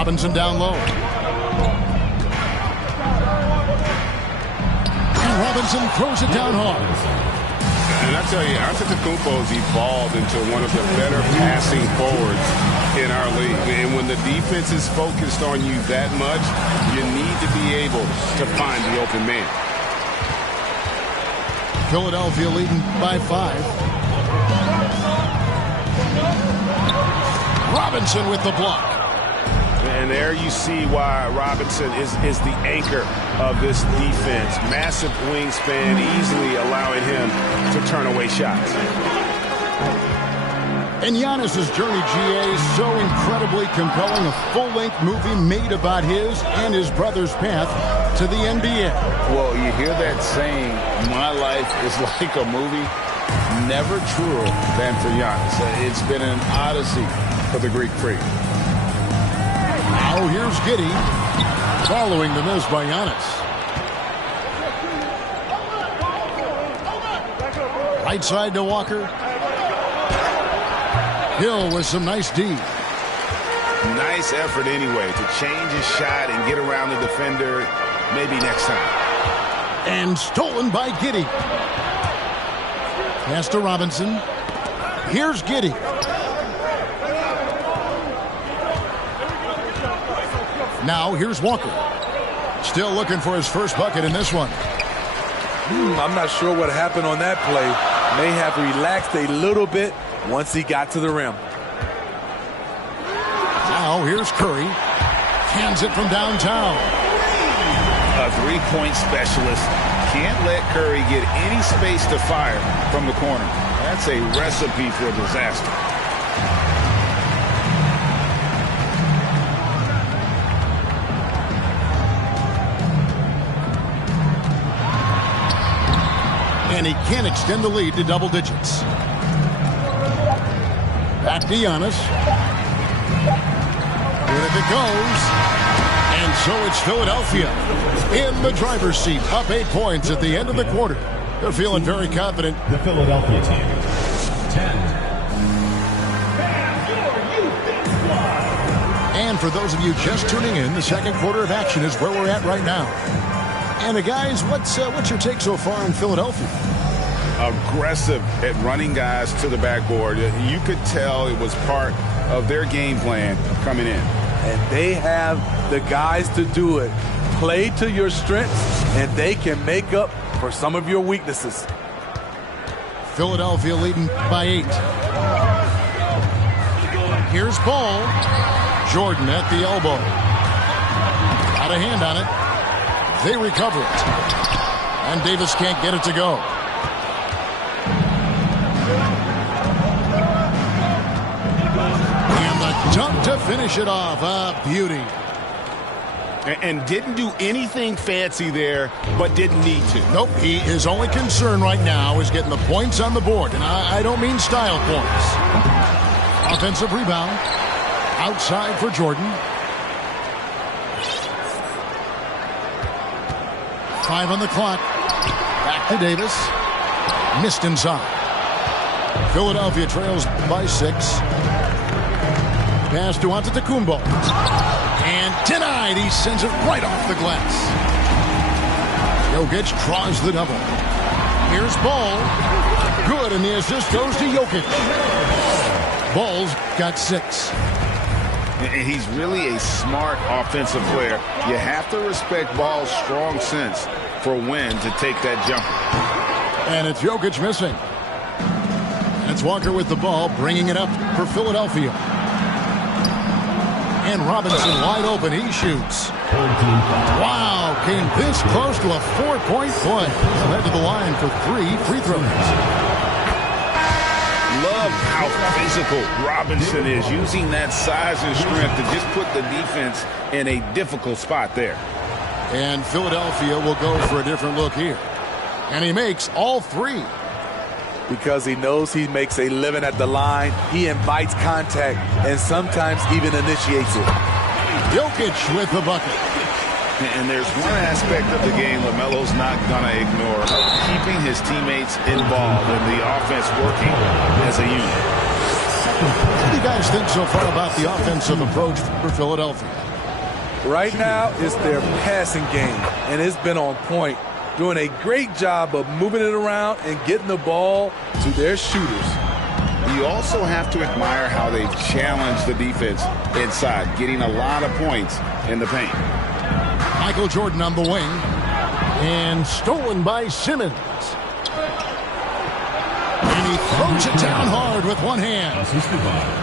Robinson down low. And Robinson throws it down hard. And I tell you, Antetokounmpo's evolved into one of the better passing forwards in our league. And when the defense is focused on you that much, you need to be able to find the open man. Philadelphia leading by 5. Robinson with the block. And there you see why Robinson is the anchor of this defense. Massive wingspan, easily allowing him to turn away shots. And Giannis's journey, GA, is so incredibly compelling. A full-length movie made about his and his brother's path to the NBA. Well, you hear that saying, my life is like a movie. Never truer than for Giannis. It's been an odyssey for the Greek freak. Now here's Giddey following the miss by Giannis. Right side to Walker. Hill with some nice D. Nice effort anyway to change his shot and get around the defender maybe next time. And stolen by Giddey. Pass to Robinson. Here's Giddey. Now here's Walker. Still looking for his first bucket in this one. I'm not sure what happened on that play. May have relaxed a little bit once he got to the rim. Now here's Curry. Hands it from downtown. A three-point specialist can't let Curry get any space to fire from the corner. That's a recipe for disaster. And he can't extend the lead to double digits. Back to Giannis. Here it goes. And so it's Philadelphia in the driver's seat, up 8 points at the end of the quarter. They're feeling very confident. The Philadelphia team, 10. And for those of you just tuning in, the second quarter of action is where we're at right now. And guys, what's your take so far in Philadelphia? Aggressive at running guys to the backboard. You could tell it was part of their game plan coming in. And they have the guys to do it. Play to your strengths, and they can make up for some of your weaknesses. Philadelphia leading by 8. Here's Ball. Jordan at the elbow. Got a hand on it. They recover it. And Davis can't get it to go. And the dunk to finish it off. A beauty. And didn't do anything fancy there, but didn't need to. Nope, his only concern right now is getting the points on the board. And I don't mean style points. Offensive rebound. Outside for Jordan. 5 on the clock. Back to Davis. Missed inside. Philadelphia trails by 6. Pass to Antetokounmpo. And denied. He sends it right off the glass. Jokic draws the double. Here's Ball. Good, and the assist goes to Jokic. Ball's got 6. He's really a smart offensive player. You have to respect Ball's strong sense for when to take that jumper. And it's Jokic missing. And it's Walker with the ball, bringing it up for Philadelphia. And Robinson wide open. He shoots. Wow, came this close to a 4-point play. Led to the line for 3 free throws. Love how physical Robinson is, using that size and strength to just put the defense in a difficult spot there. And Philadelphia will go for a different look here. And he makes all 3. Because he knows he makes a living at the line, he invites contact and sometimes even initiates it. Jokic with the bucket. And there's one aspect of the game LaMelo's not going to ignore, keeping his teammates involved and the offense working as a unit. What do you guys think so far about the offensive approach for Philadelphia? Right now, it's their passing game, and it's been on point, doing a great job of moving it around and getting the ball to their shooters. You also have to admire how they challenge the defense inside, getting a lot of points in the paint. Michael Jordan on the wing, and stolen by Simmons. And he throws it down hard with one hand.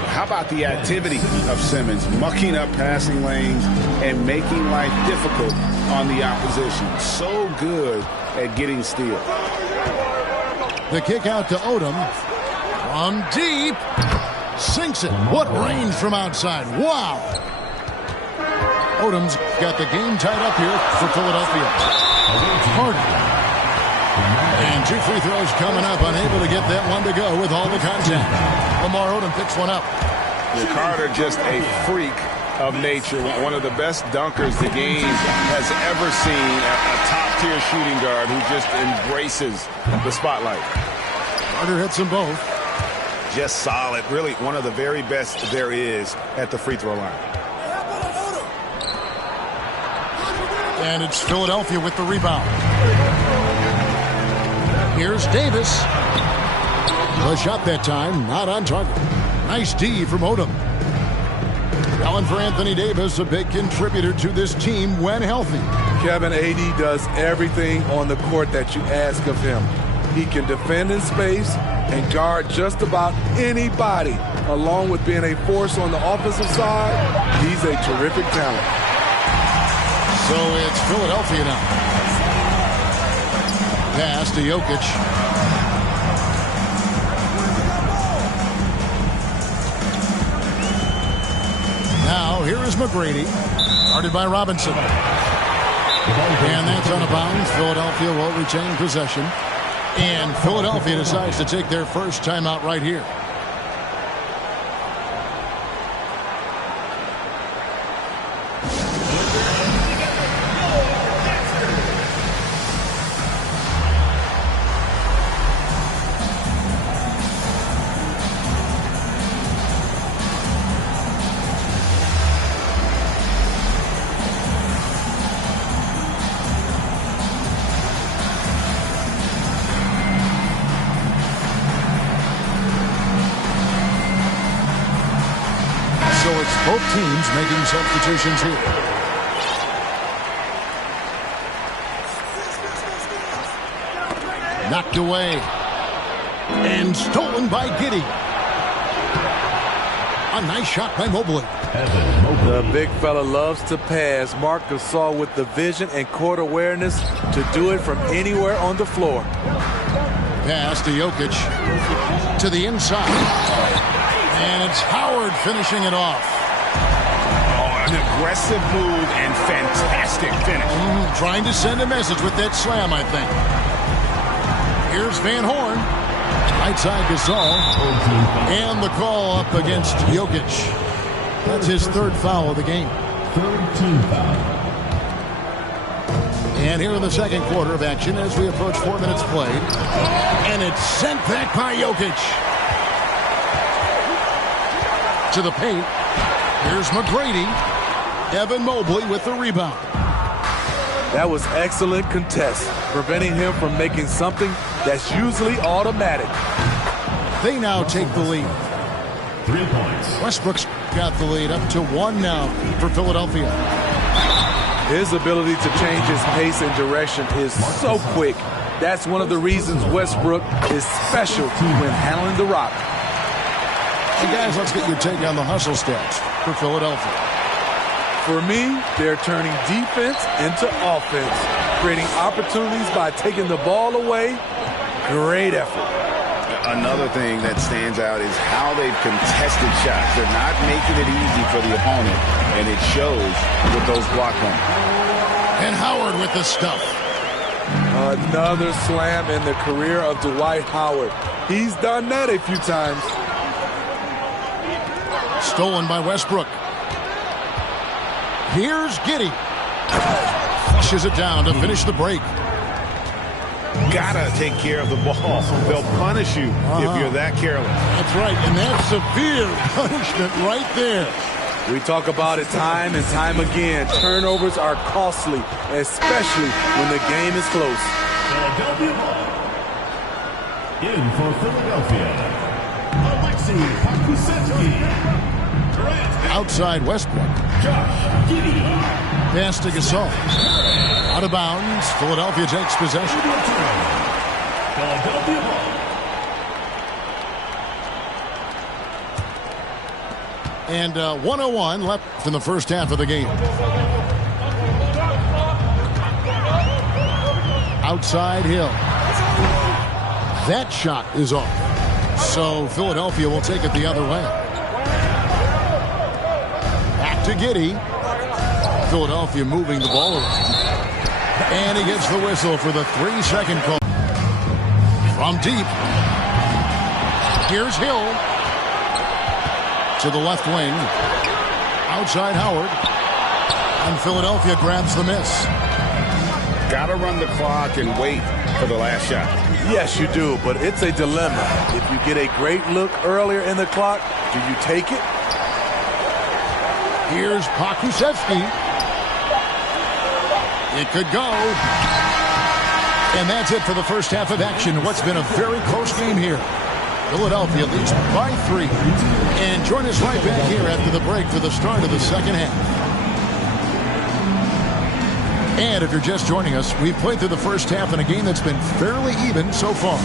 How about the activity of Simmons, mucking up passing lanes and making life difficult on the opposition. So good at getting steals. The kick out to Odom. From deep. Sinks it. What range from outside. Wow. Odom's got the game tied up here for Philadelphia. Harden. And 2 free throws coming up. Unable to get that one to go with all the contact. Lamar Odom picks one up. Carter just a freak of nature. One of the best dunkers the game has ever seen. A top-tier shooting guard who just embraces the spotlight. Carter hits them both. Just solid. Really one of the very best there is at the free throw line. And it's Philadelphia with the rebound. Here's Davis. The shot that time, not on target. Nice D from Odom. Going for Anthony Davis, a big contributor to this team when healthy. Kevin, AD does everything on the court that you ask of him. He can defend in space and guard just about anybody. Along with being a force on the offensive side, he's a terrific talent. So it's Philadelphia now. Pass to Jokic. Now here is McGrady. Guarded by Robinson. And that's out of bounds. Philadelphia will retain possession. And Philadelphia decides to take their first timeout right here. Both teams making substitutions here. Knocked away. And stolen by Giddey. A nice shot by Mobley. The big fella loves to pass. Marc Gasol with the vision and court awareness to do it from anywhere on the floor. Pass to Jokic. To the inside. And it's Howard finishing it off. An aggressive move and fantastic finish. Trying to send a message with that slam, I think. Here's Van Horn. Right side Gasol. And the call up against Jokic. That's his third foul of the game. Third team foul. And here in the second quarter of action as we approach 4 minutes played. And it's sent back by Jokic. To the paint. Here's McGrady. Evan Mobley with the rebound. That was excellent contest, preventing him from making something that's usually automatic. They now take the lead. 3 points. Westbrook's got the lead up to 1 now for Philadelphia. His ability to change his pace and direction is so quick. That's one of the reasons Westbrook is special when handling the rock. Hey guys, let's get your take on the hustle stats for Philadelphia. For me, they're turning defense into offense, creating opportunities by taking the ball away. Great effort. Another thing that stands out is how they've contested shots. They're not making it easy for the opponent, and it shows with those block points. And Howard with the stuff. Another slam in the career of Dwight Howard. He's done that a few times. Stolen by Westbrook. Here's Giddey. Flushes it down to finish the break. Gotta take care of the ball. They'll punish you if you're that careless. That's right, and that's severe punishment right there. We talk about it time and time again. Turnovers are costly, especially when the game is close. Philadelphia ball. In for Philadelphia, Alexei Pokusevski. Outside Westbrook. Josh Giddey. Pass to Gasol. Out of bounds. Philadelphia takes possession. Philadelphia ball. And 1:01 left in the first half of the game. Outside Hill. That shot is off. So Philadelphia will take it the other way. Back to Giddey. Philadelphia moving the ball around. And he gets the whistle for the 3-second call. From deep. Here's Hill. To the left wing. Outside Howard. And Philadelphia grabs the miss. Got to run the clock and wait for the last shot. Yes, you do, but it's a dilemma. If you get a great look earlier in the clock, do you take it? Here's Pokusevski. It could go. And that's it for the first half of action. What's been a very close game here. Philadelphia leads by 3. And join us right back here after the break for the start of the second half. And if you're just joining us, we've played through the first half in a game that's been fairly even so far.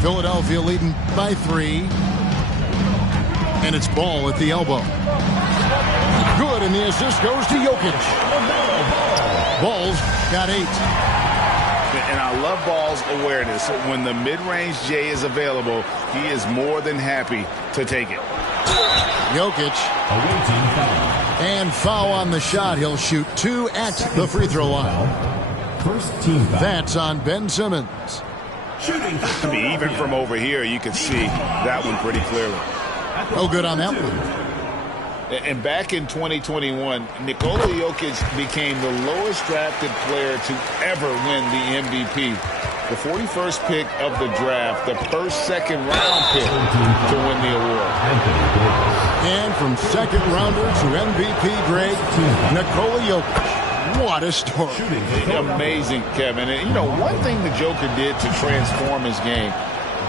Philadelphia leading by 3. And it's ball at the elbow. Good, and the assist goes to Jokic. Ball's got 8. And I love Ball's awareness. When the mid-range J is available, he is more than happy to take it. Jokic. And foul on the shot. He'll shoot 2 at the free throw line. First team foul. That's on Ben Simmons. I mean, even from over here, you can see that one pretty clearly. No good on that one. And back in 2021, Nikola Jokic became the lowest drafted player to ever win the MVP. The 41st pick of the draft, the first second-round pick to win the award. And from second-rounder to MVP grade, Nikola Jokic. What a story. Amazing, Kevin. And, you know, one thing the Joker did to transform his game,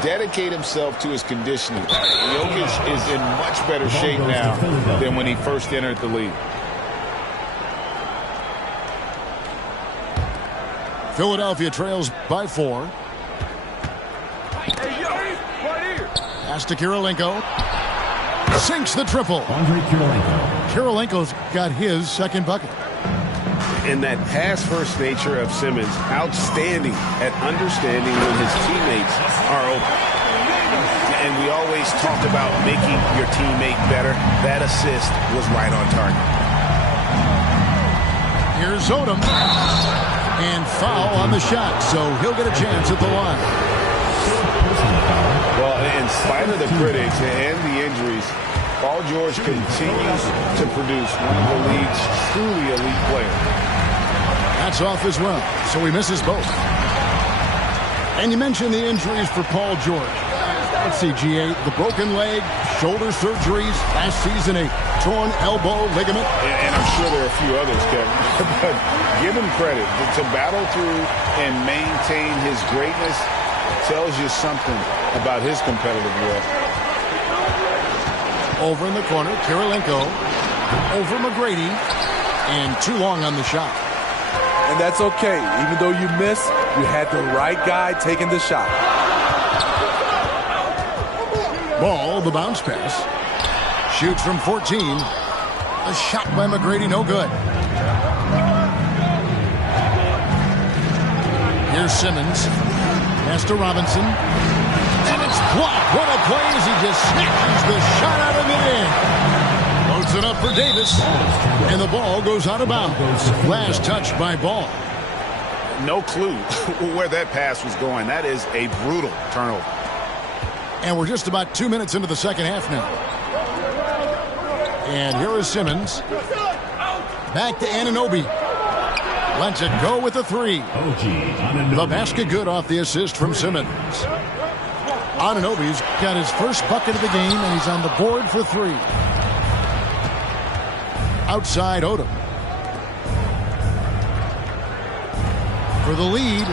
dedicate himself to his conditioning. Jokic is in much better shape now than when he first entered the league. Philadelphia trails by 4. Pass to Kirilenko. Sinks the triple. Andre Kirilenko. Kirilenko's got his second bucket. And that pass-first nature of Simmons, outstanding at understanding when his teammates are open. And we always talk about making your teammate better. That assist was right on target. Here's Odom. And foul on the shot, so he'll get a chance at the line. Well, in spite of the critics and the injuries, Paul George continues to produce one of the league's truly elite players. That's off as well, so he misses both. And you mentioned the injuries for Paul George. Let's see, G8, the broken leg, shoulder surgeries, last season a torn elbow ligament. And I'm sure there are a few others, Kevin. But give him credit. To battle through and maintain his greatness tells you something about his competitive will. Over in the corner, Kirilenko. Over McGrady. And too long on the shot. And that's okay. Even though you miss, you had the right guy taking the shot. Ball, the bounce pass. Shoots from 14. A shot by McGrady, no good. Here's Simmons. Pass to Robinson. And it's blocked. What a play as he just snatches the shot out of midair. Loads it up for Davis. And the ball goes out of bounds. Last touch by Ball. No clue where that pass was going. That is a brutal turnover. And we're just about 2 minutes into the second half now. And here is Simmons. Back to Anunoby. Lets it go with a three. OG The basket good off the assist from Simmons. Anunoby's got his first bucket of the game, and he's on the board for three. Outside Odom. For the lead.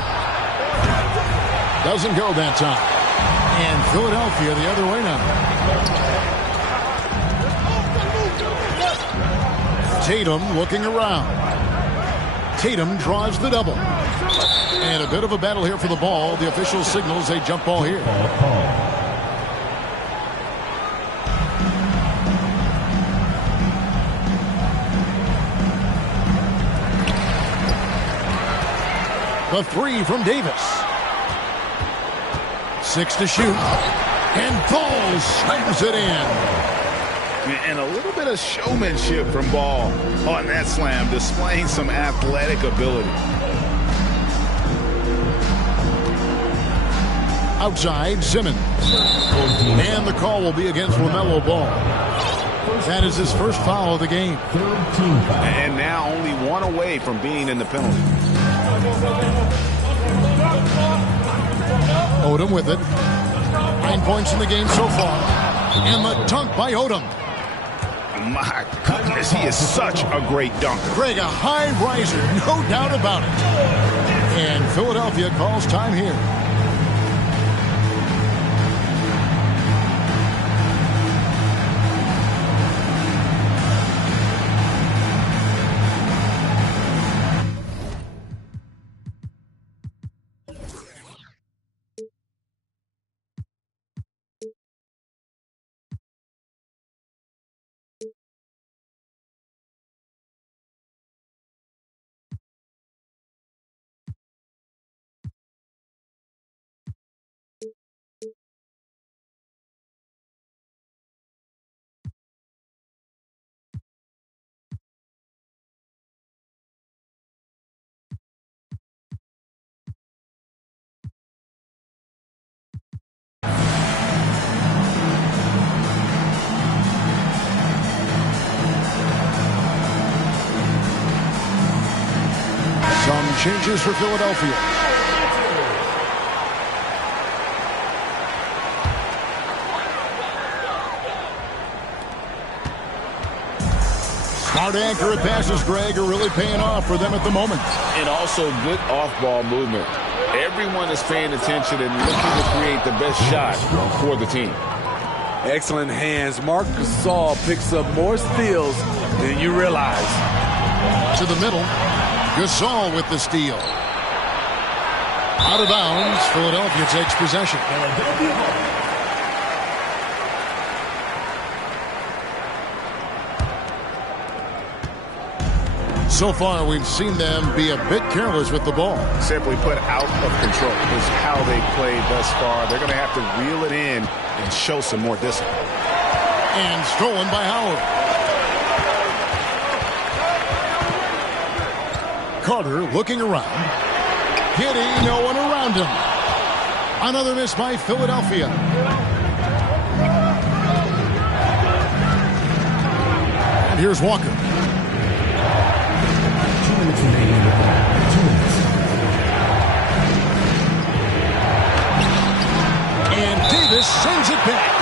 Doesn't go that time. And Philadelphia the other way now. Tatum looking around. Tatum draws the double. And a bit of a battle here for the ball. The official signals a jump ball here. The three from Davis. 6 to shoot. And Ball slams it in. And a little bit of showmanship from Ball on that slam, displaying some athletic ability. Outside, Simmons. And the call will be against LaMelo Ball. That is his first foul of the game. Third team foul. And now only one away from being in the penalty. Odom with it. 9 points in the game so far. And the dunk by Odom. My goodness, he is such a great dunker. Greg, a high riser, no doubt about it. And Philadelphia calls time here. Some changes for Philadelphia. Smart, accurate passes, Greg, are really paying off for them at the moment. And also good off-ball movement. Everyone is paying attention and looking to create the best shot for the team. Excellent hands. Marc Gasol picks up more steals than you realize. To the middle. Gasol with the steal. Out of bounds. Philadelphia takes possession. So far, we've seen them be a bit careless with the ball. Simply put, out of control is how they played thus far. They're going to have to reel it in and show some more discipline. And stolen by Howard. Carter looking around. Hitting, no one around him. Another miss by Philadelphia. And here's Walker. 2 minutes remaining in the quarter. 2 minutes. And Davis sends it back.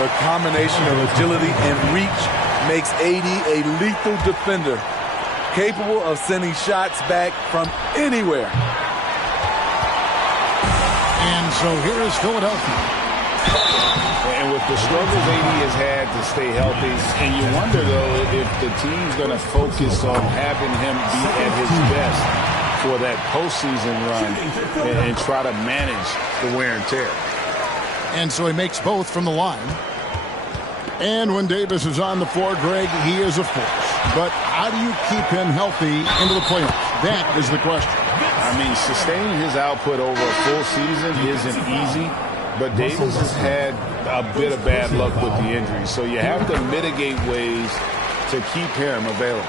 The combination of agility and reach makes AD a lethal defender, capable of sending shots back from anywhere. And so here is Philadelphia. And with the struggles AD has had to stay healthy, and you wonder, though, if the team's going to focus on having him be at his best for that postseason run and try to manage the wear and tear. And so he makes both from the line. And when Davis is on the floor, Greg, he is a force. But how do you keep him healthy into the playoffs? That is the question. I mean, sustaining his output over a full season isn't easy, but Davis has had a bit of bad luck with the injury. So you have to mitigate ways to keep him available.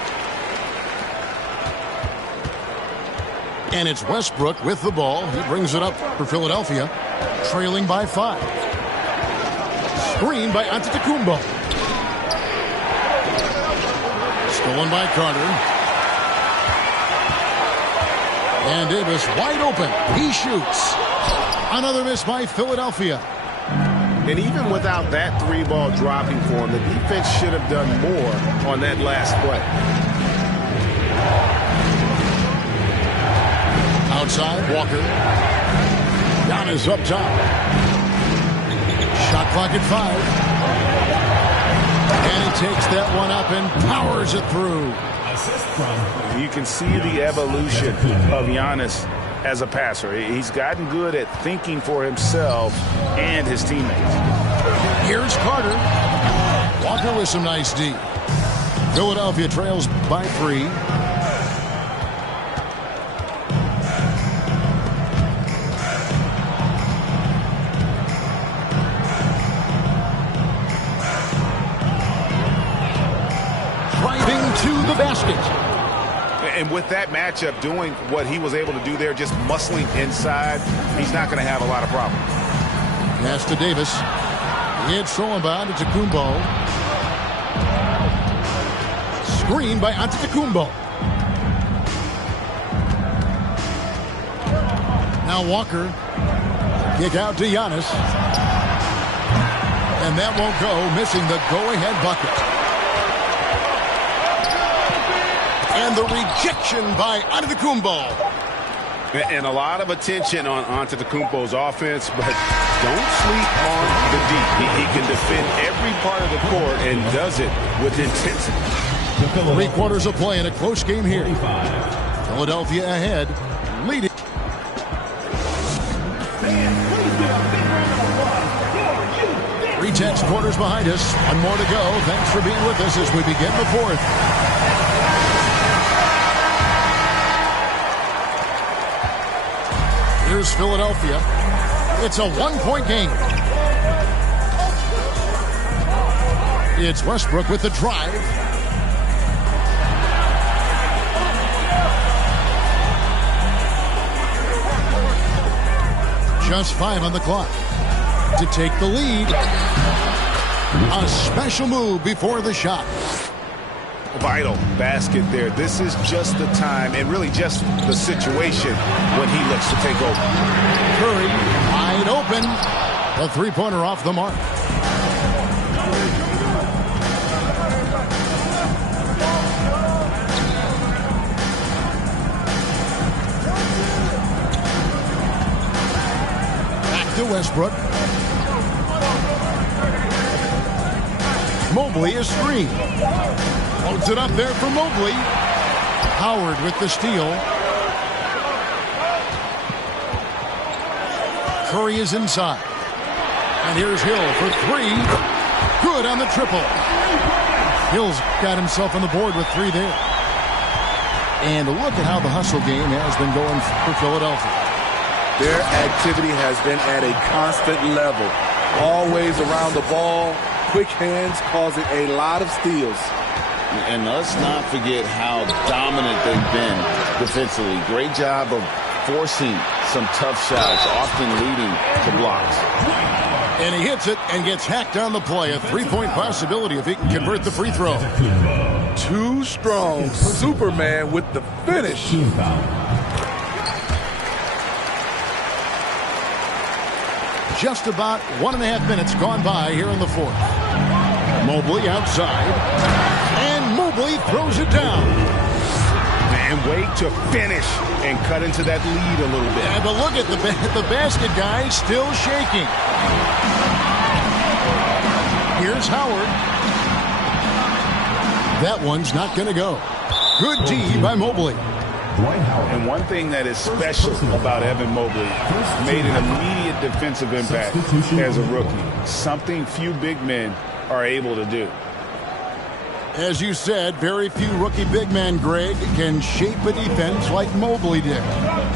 And it's Westbrook with the ball. He brings it up for Philadelphia, trailing by 5. Screen by Antetokounmpo. Stolen by Carter. And Davis wide open. He shoots. Another miss by Philadelphia. And even without that three-ball dropping for him, the defense should have done more on that last play. Outside, Walker. Giannis up top. Shot clock at 5. And he takes that one up and powers it through. You can see the evolution of Giannis as a passer. He's gotten good at thinking for himself and his teammates. Here's Carter. Walker with some nice D. Philadelphia trails by 3. Driving to the basket. And with that matchup, doing what he was able to do there, just muscling inside, he's not going to have a lot of problems. Pass to Davis. It's thrown by Antetokounmpo. Screen by Antetokounmpo. Now Walker. Kick out to Giannis. And that won't go, missing the go-ahead bucket. And the rejection by Antetokounmpo. And a lot of attention on Antetokounmpo's offense, but don't sleep on the D. He can defend every part of the court and does it with intensity. 3 quarters of play in a close game here. Philadelphia ahead, leading. Three-tenths quarters behind us. One more to go. Thanks for being with us as we begin the 4th. Here's Philadelphia. It's a 1-point game. It's Westbrook with the drive. Just 5 on the clock to take the lead. A special move before the shot. Vital basket there. This is just the time and really just the situation when he looks to take over. Curry wide open. The three-pointer off the mark. Back to Westbrook. Mobley is screen. Holds it up there for Mobley. Howard with the steal. Curry is inside. And here's Hill for 3. Good on the triple. Hill's got himself on the board with 3 there. And look at how the hustle game has been going for Philadelphia. Their activity has been at a constant level. Always around the ball. Quick hands causing a lot of steals. And let's not forget how dominant they've been defensively. Great job of forcing some tough shots, often leading to blocks. And he hits it and gets hacked on the play. A 3-point possibility if he can convert the free throw. Too strong. Superman with the finish. Just about 1.5 minutes gone by here in the 4th. Mobley outside. And Mobley throws it down. And wait to finish and cut into that lead a little bit. Yeah, but look at the basket guy still shaking. Here's Howard. That one's not going to go. Good D by Mobley. And one thing that is special about Evan Mobley, made an immediate defensive impact as a rookie. Something few big men are able to do. As you said, very few rookie big men, Greg, can shape a defense like Mobley did.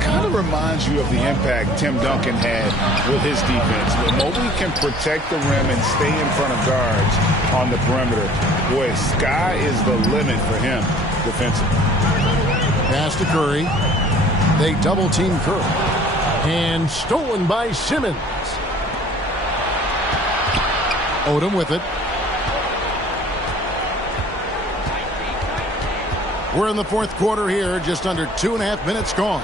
Kind of reminds you of the impact Tim Duncan had with his defense. But Mobley can protect the rim and stay in front of guards on the perimeter. Boy, sky is the limit for him defensively. Pass to Curry. They double-team Curry. And stolen by Simmons. Odom with it. We're in the 4th quarter here, just under 2.5 minutes gone.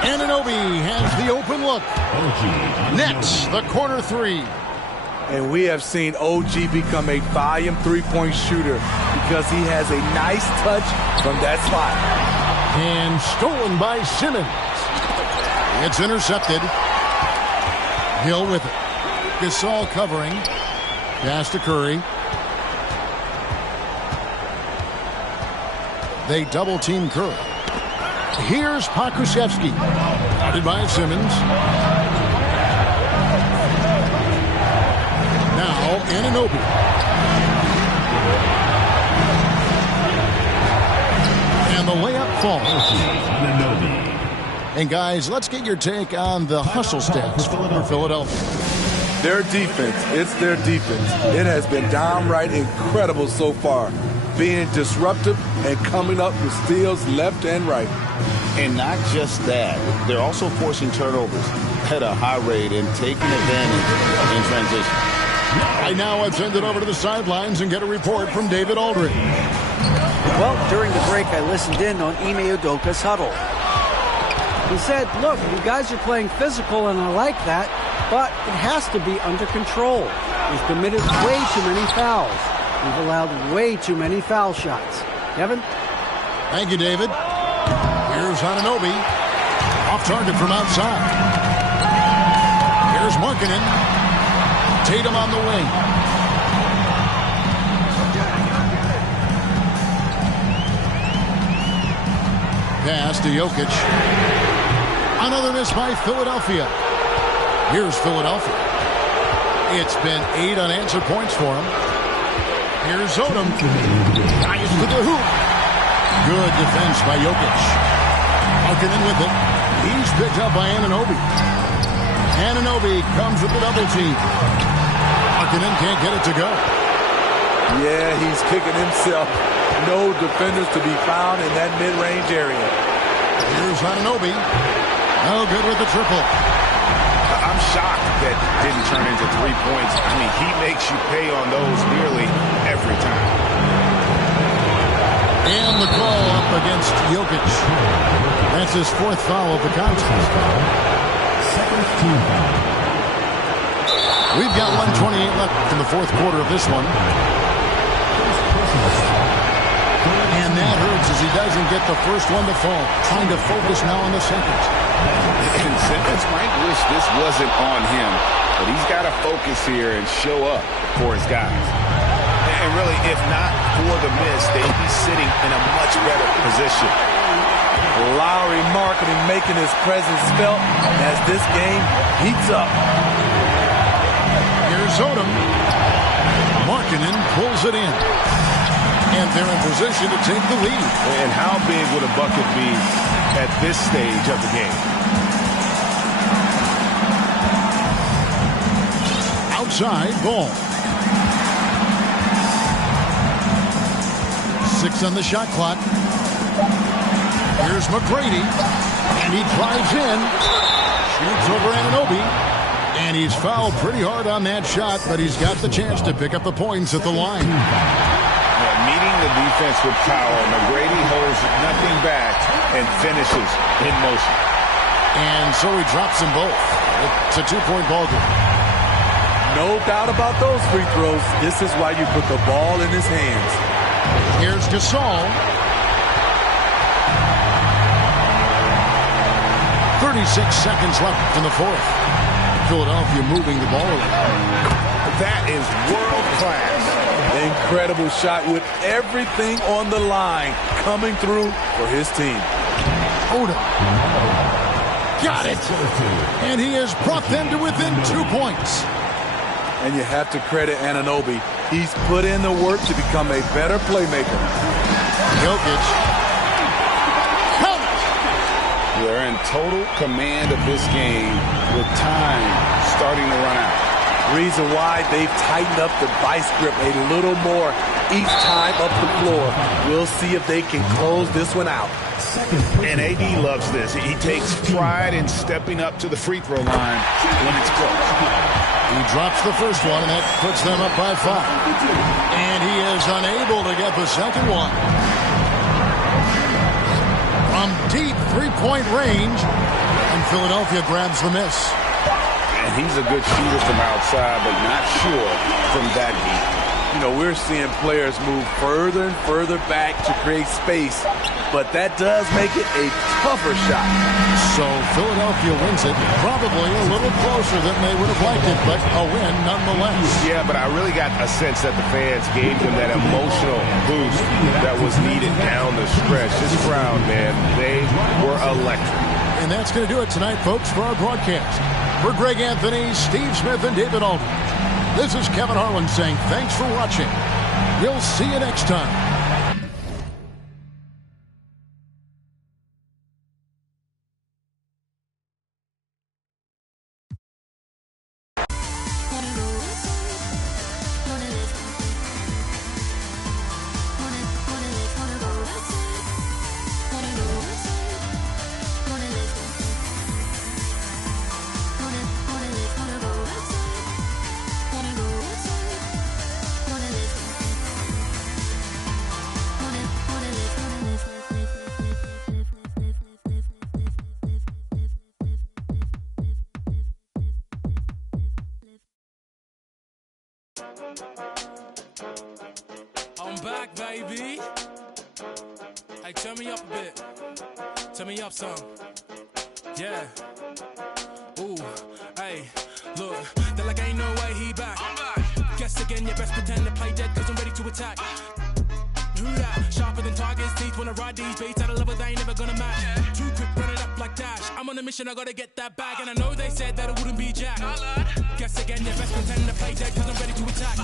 Anunoby has the open look. OG. Nets the corner three. And we have seen OG become a volume three-point shooter because he has a nice touch from that spot. And stolen by Simmons. It's intercepted. Hill with it. Gasol covering. Pass to Curry. They double-team Curry. Here's Pokusevski. Guarded by Simmons. Now Anunoby. And the layup falls. Anunoby. And guys, let's get your take on the hustle stats for Philadelphia. Their defense, it's their defense. It has been downright incredible so far, being disruptive and coming up with steals left and right. And not just that, they're also forcing turnovers at a high rate and taking advantage in transition. Right now, let's send it over to the sidelines and get a report from David Aldridge. Well, during the break, I listened in on Ime Udoka's huddle. He said, look, you guys are playing physical, and I like that, but it has to be under control. We've committed way too many fouls. We've allowed way too many foul shots. Kevin? Thank you, David. Here's Anunoby. Off target from outside. Here's Markkanen. Tatum on the wing. Pass to Jokic. Another miss by Philadelphia. Here's Philadelphia. It's been 8 unanswered points for him. Here's Odom. Nice to the hoop. Good defense by Jokic. Markkanen with it. He's picked up by Anunoby. Anunoby comes with the double team. Markkanen can't get it to go. Yeah, he's kicking himself. No defenders to be found in that mid-range area. Here's Anunoby. No good with the triple. I'm shocked that didn't turn into 3 points. I mean, he makes you pay on those nearly every time. And the call up against Jokic. That's his 4th foul of the contest. Second team foul. We've got 1:28 left in the 4th quarter of this one. And that hurts as he doesn't get the first one to fall. Trying to focus now on the second. And Simmons might wish this wasn't on him, but he's got to focus here and show up for his guys. And really, if not for the miss, they'd be sitting in a much better position. Lowry Markkanen making his presence felt as this game heats up. Here's Odom. Markkanen pulls it in. And they're in position to take the lead. And how big would a bucket be at this stage of the game? Outside ball. 6 on the shot clock. Here's McGrady. And he drives in. Shoots over Anunoby. And he's fouled pretty hard on that shot, but he's got the chance to pick up the points at the line. Meeting the defense with power, McGrady holds nothing back and finishes in motion. And so he drops them both. It's a 2-point ball game. No doubt about those free throws. This is why you put the ball in his hands. Here's Gasol. 36 seconds left in the 4th. Philadelphia moving the ball around. That is world class. Incredible shot with everything on the line coming through for his team. Odom. Got it. And he has brought them to within 2 points. And you have to credit Anunoby. He's put in the work to become a better playmaker. Jokic. Count. They're in total command of this game with time starting to run out. Reason why they've tightened up the vice grip a little more each time up the floor. We'll see if they can close this one out. And AD loves this. He takes pride in stepping up to the free throw line when it's close. He drops the first one, and that puts them up by 5. And he is unable to get the second one. From deep 3-point range, And Philadelphia grabs the miss. And he's a good shooter from outside, but not sure from that deep. You know, we're seeing players move further and further back to create space, but that does make it a tougher shot. So Philadelphia wins it, probably a little closer than they would have liked it, but a win nonetheless. Yeah, but I really got a sense that the fans gave them that emotional boost that was needed down the stretch. This crowd, man, they were electric. And that's going to do it tonight, folks, for our broadcast. For Greg Anthony, Steve Smith, and David Aldridge, this is Kevin Harlan saying thanks for watching. We'll see you next time. I'm back, baby. Hey, turn me up a bit. Turn me up some. Yeah. Ooh, hey, look, they're like ain't no way he back. I'm back. Guess again, you best pretend to play dead, cause I'm ready to attack. Who that? Sharper than Target's teeth. Wanna ride these beats at a level they ain't never gonna match. Too quick, run it up like Dash. I'm on a mission, I gotta get that bag. And I know they said that it wouldn't be Jack. Guess again, you best pretend to play dead, cause I'm ready to attack.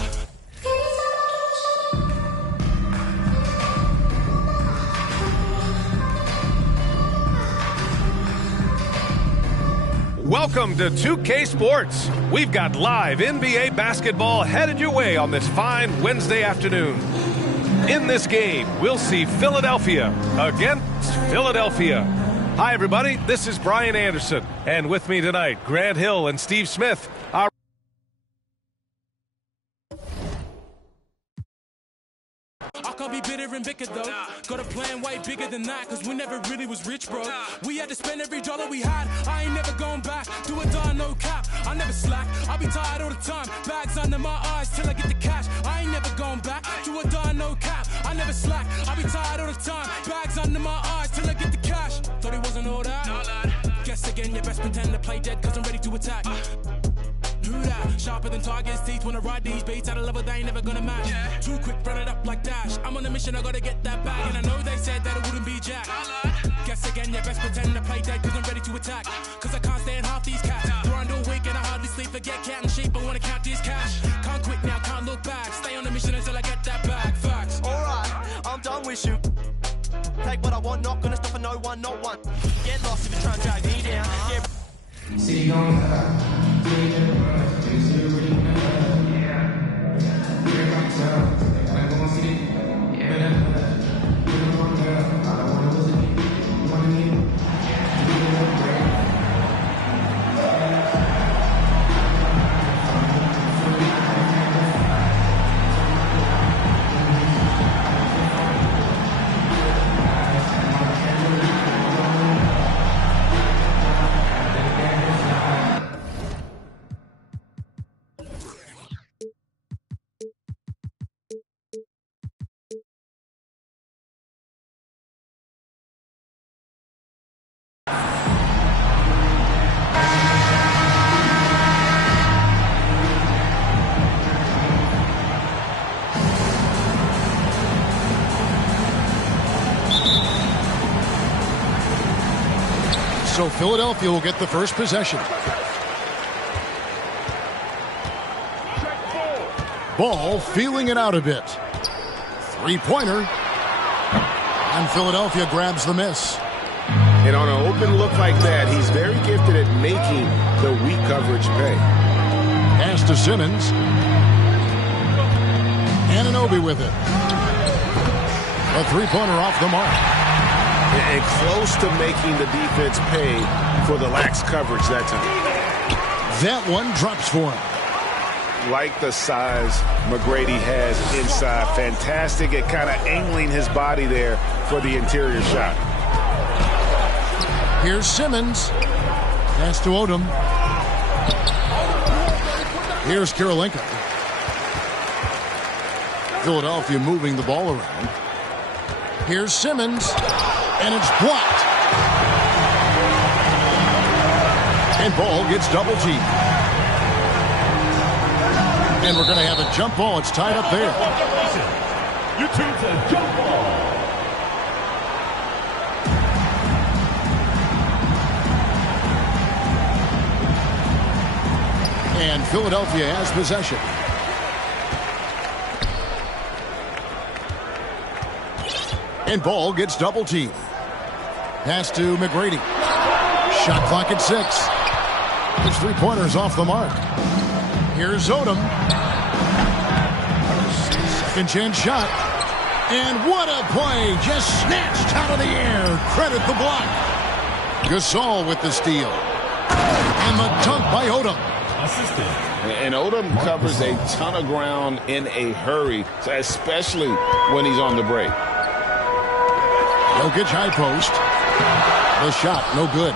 Welcome to 2K Sports. We've got live NBA basketball headed your way on this fine Wednesday afternoon. In this game, we'll see Philadelphia against Philadelphia. Hi, everybody. This is Brian Anderson. And with me tonight, Grant Hill and Steve Smith. I can't be bitter and bitter though. Got a plan way bigger than that, cause we never really was rich, bro. We had to spend every dollar we had. I ain't never going back. Do or die, no cap. I never slack. I be tired all the time. Bags under my eyes till I get the cash. I ain't never going back. Do or die, no cap. I never slack. I be tired all the time. Bags under my eyes till I get the cash. Thought it wasn't all that. No, lad. Guess again, you best pretend to play dead, cause I'm ready to attack. Who that? Sharper than Target's teeth. Wanna ride these beats at a level they ain't never gonna match. Too quick, run it up like Dash. I'm on a mission, I gotta get that bag. And I know they said that it wouldn't be Jack. Guess again, you best pretend to play dead, cause I'm ready to attack. Cause I can't stand half these cats. Grind all week and I hardly sleep. Forget cat and sheep, I wanna count this cash. Can't quit now, can't look back. Stay on the mission until I get that bag. Facts. Alright, I'm done with you. Take what I want, not gonna stop for no one, not one. Get lost if you try and drag me down. Yeah. See, So Philadelphia will get the first possession. Ball feeling it out a bit. Three-pointer. And Philadelphia grabs the miss. And on an open look like that, he's very gifted at making the weak coverage pay. Pass to Simmons. Anunoby with it. A three-pointer off the mark. And close to making the defense pay for the lax coverage that time. That one drops for him. Like the size McGrady has inside. Fantastic at kind of angling his body there for the interior shot. Here's Simmons. Pass to Odom. Here's Kirilenko. Philadelphia moving the ball around. Here's Simmons, and it's blocked. And ball gets double teamed. And we're going to have a jump ball. It's tied up there. Your team's a jump ball. And Philadelphia has possession. And ball gets double teamed. Pass to McGrady. Shot clock at 6. His three-pointers off the mark. Here's Odom. Second chance shot. And what a play. Just snatched out of the air. Credit the block. Gasol with the steal. And the dunk by Odom. And Odom covers a ton of ground in a hurry, especially when he's on the break. Jokic high post. The shot, no good.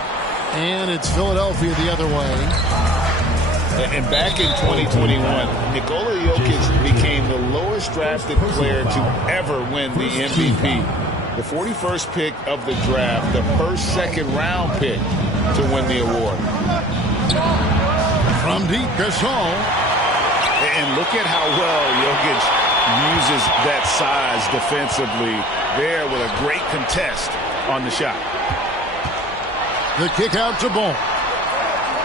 And it's Philadelphia the other way. And back in 2021, Nikola Jokic became the lowest drafted player to ever win the MVP. The 41st pick of the draft, the first second-round pick to win the award. From deep, Gasol. And look at how well Jokic uses that size defensively there with a great contest on the shot. The kick out to Ball.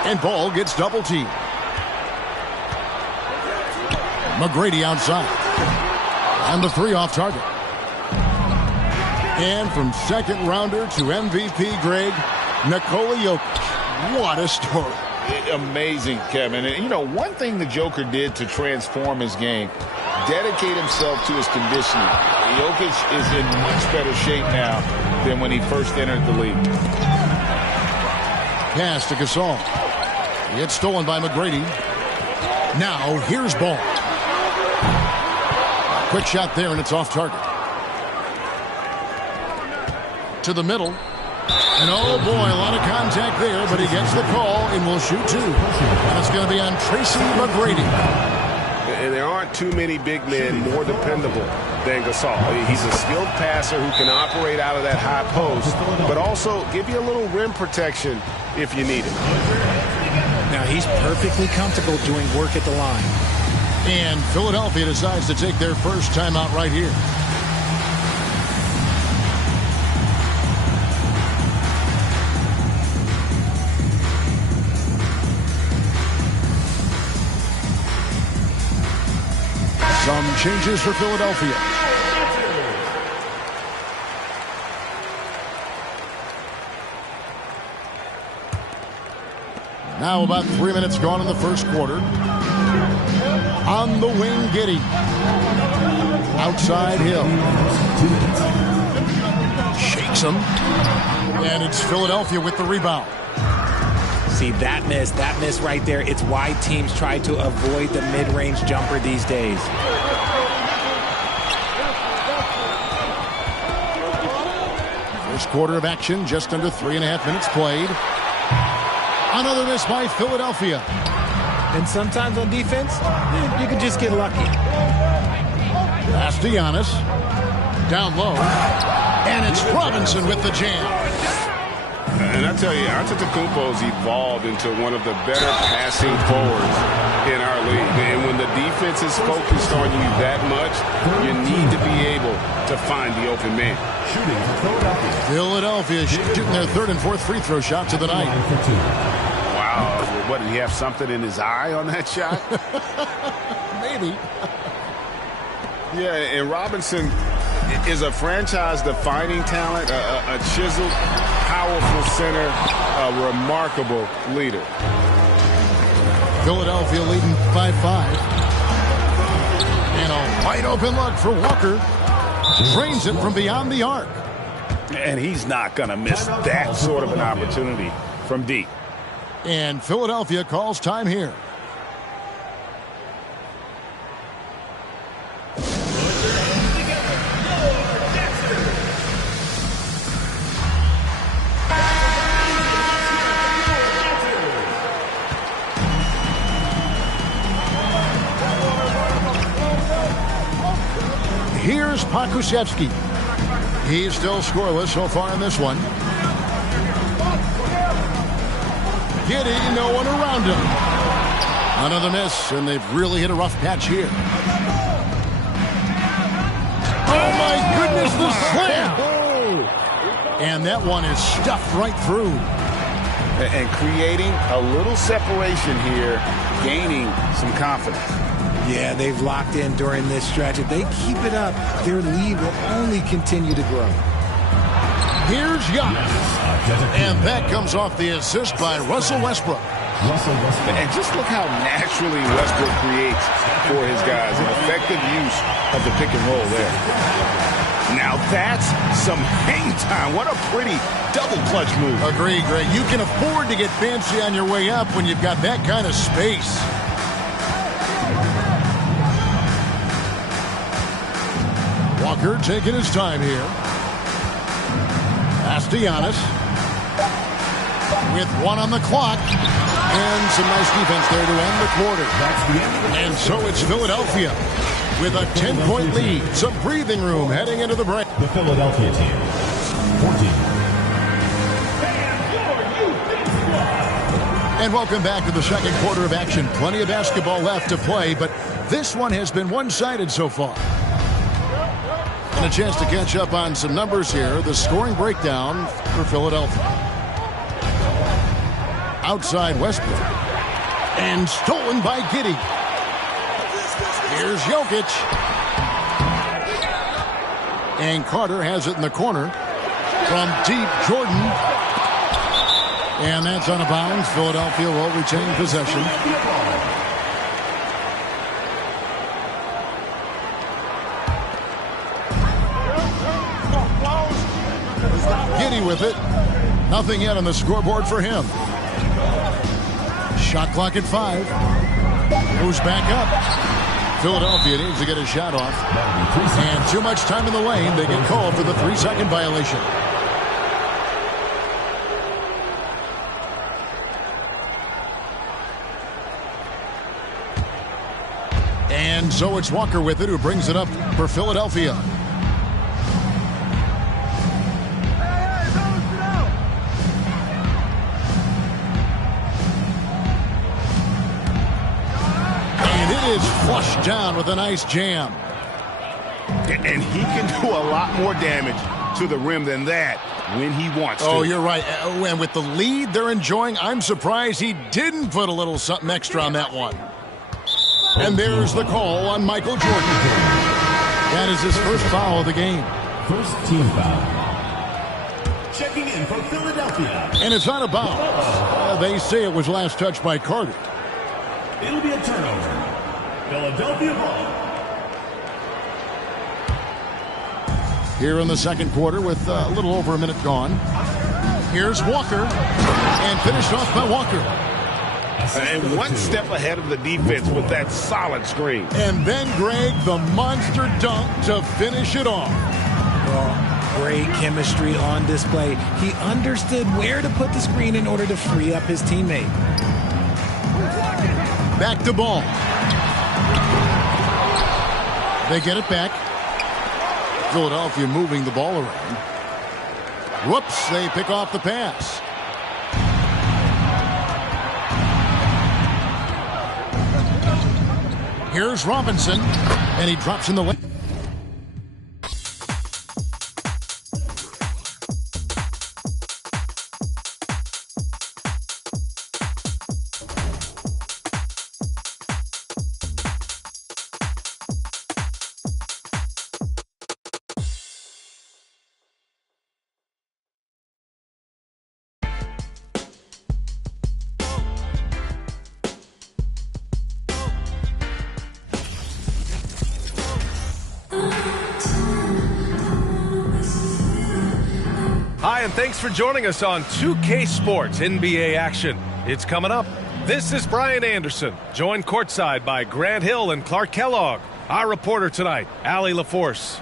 And Ball gets double teamed. McGrady outside. And the three off target. And from second rounder to MVP, Greg, Nikola Jokic. What a story. Amazing, Kevin. And, you know, one thing the Joker did to transform his game, dedicate himself to his conditioning. Jokic is in much better shape now than when he first entered the league. Pass to Gasol. It's stolen by McGrady. Now, here's Ball. Quick shot there, and it's off target. To the middle. And oh boy, a lot of contact there, but he gets the call and will shoot two. That's going to be on Tracy McGrady. And there aren't too many big men more dependable than Gasol. He's a skilled passer who can operate out of that high post, but also give you a little rim protection if you need it. Now he's perfectly comfortable doing work at the line. And Philadelphia decides to take their first timeout right here. Some changes for Philadelphia. Now about 3 minutes gone in the first quarter. On the wing, Giddey. Outside Hill. Shakes him. And it's Philadelphia with the rebound. See, that miss right there, it's why teams try to avoid the mid-range jumper these days. First quarter of action, just under 3.5 minutes played. Another miss by Philadelphia. And sometimes on defense, you can just get lucky. Pass to Giannis. Down low. And it's Robinson with the jam. And I tell you, Antetokounmpo's evolved into one of the better passing forwards in our league. And when the defense is focused on you that much, you need to be able to find the open man. Philadelphia shooting their third and fourth free throw shots of the night. Wow. What, did he have something in his eye on that shot? Maybe. Yeah, and Robinson is a franchise-defining talent, a chiseled, powerful center, a remarkable leader. Philadelphia leading 5-5. And a wide open look for Walker. Drains it from beyond the arc. And he's not going to miss that sort of an opportunity from deep. And Philadelphia calls time here. Here's Pokusevski. He's still scoreless so far in this one. Giddey, no one around him. Another miss, and they've really hit a rough patch here. Oh, my goodness, the slam! And that one is stuffed right through. And creating a little separation here, gaining some confidence. Yeah, they've locked in during this stretch. If they keep it up, their lead will only continue to grow. Here's Giannis. And that comes off the assist by Russell Westbrook. And just look how naturally Westbrook creates for his guys. An effective use of the pick and roll there. Now that's some hang time. What a pretty double clutch move. Agree, Greg. You can afford to get fancy on your way up when you've got that kind of space. Walker taking his time here. Pass to Giannis. With one on the clock. And some nice defense there to end the quarter. And so it's Philadelphia with a 10-point lead. Some breathing room heading into the break. The Philadelphia team, 14. And welcome back to the second quarter of action. Plenty of basketball left to play, but this one has been one-sided so far. And a chance to catch up on some numbers here. The scoring breakdown for Philadelphia. Outside Westbrook. And stolen by Giddey. Here's Jokic. And Carter has it in the corner. From deep, Jordan. And that's out of bounds. Philadelphia will retain possession. Giddey with it. Nothing yet on the scoreboard for him. Shot clock at 5. Moves back up. Philadelphia needs to get a shot off. And too much time in the lane. They get called for the 3-second violation. And so it's Walker with it, who brings it up for Philadelphia. Is flushed down with a nice jam. And he can do a lot more damage to the rim than that when he wants to. Oh, you're right. And with the lead they're enjoying, I'm surprised he didn't put a little something extra on that one. And there's the call on Michael Jordan. That is his first foul of the game. First team foul. Checking in for Philadelphia. And it's out of bounds. They say it was last touched by Carter. It'll be a turnover. Philadelphia ball. Here in the second quarter with a little over a minute gone. Here's Walker. And finished off by Walker. And one step ahead of the defense with that solid screen. And then, Greg, the monster dunk to finish it off. Well, great chemistry on display. He understood where to put the screen in order to free up his teammate. Back to ball. They get it back. Philadelphia moving the ball around. Whoops, they pick off the pass. Here's Robinson, and he drops in the lane. Hi, and thanks for joining us on 2K Sports NBA action. It's coming up. This is Brian Anderson, joined courtside by Grant Hill and Clark Kellogg. Our reporter tonight, Allie LaForce.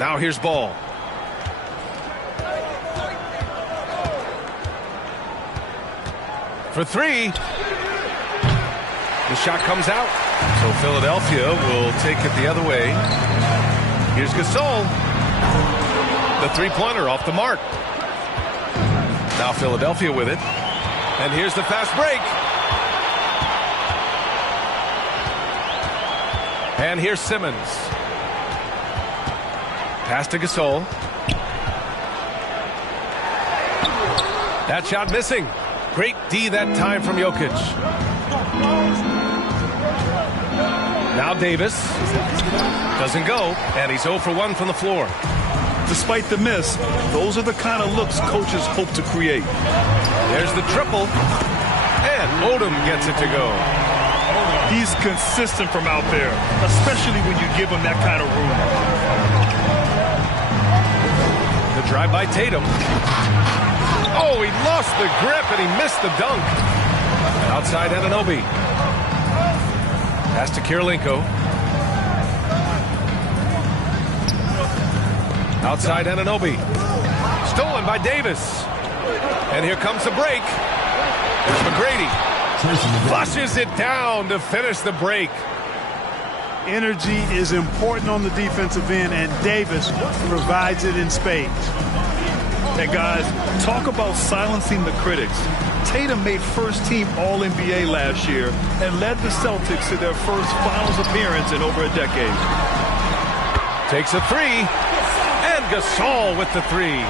Now here's Ball. For three. The shot comes out. So Philadelphia will take it the other way. Here's Gasol. The three-pointer off the mark. Now Philadelphia with it. And here's the fast break. And here's Simmons. Pass to Gasol. That shot missing. Great D that time from Jokic. Now Davis. Doesn't go. And he's 0 for 1 from the floor. Despite the miss, those are the kind of looks coaches hope to create. There's the triple. And Odom gets it to go. He's consistent from out there, especially when you give him that kind of room. The drive by Tatum. Oh, he lost the grip and he missed the dunk. Outside Anunoby. Pass to Kirilenko. Outside Anunoby. Stolen by Davis. And here comes the break. There's McGrady. Flushes it down to finish the break. Energy is important on the defensive end, and Davis provides it in spades. Hey, guys, talk about silencing the critics. Tatum made first-team All-NBA last year and led the Celtics to their first finals appearance in over a decade. Takes a three, and Gasol with the three.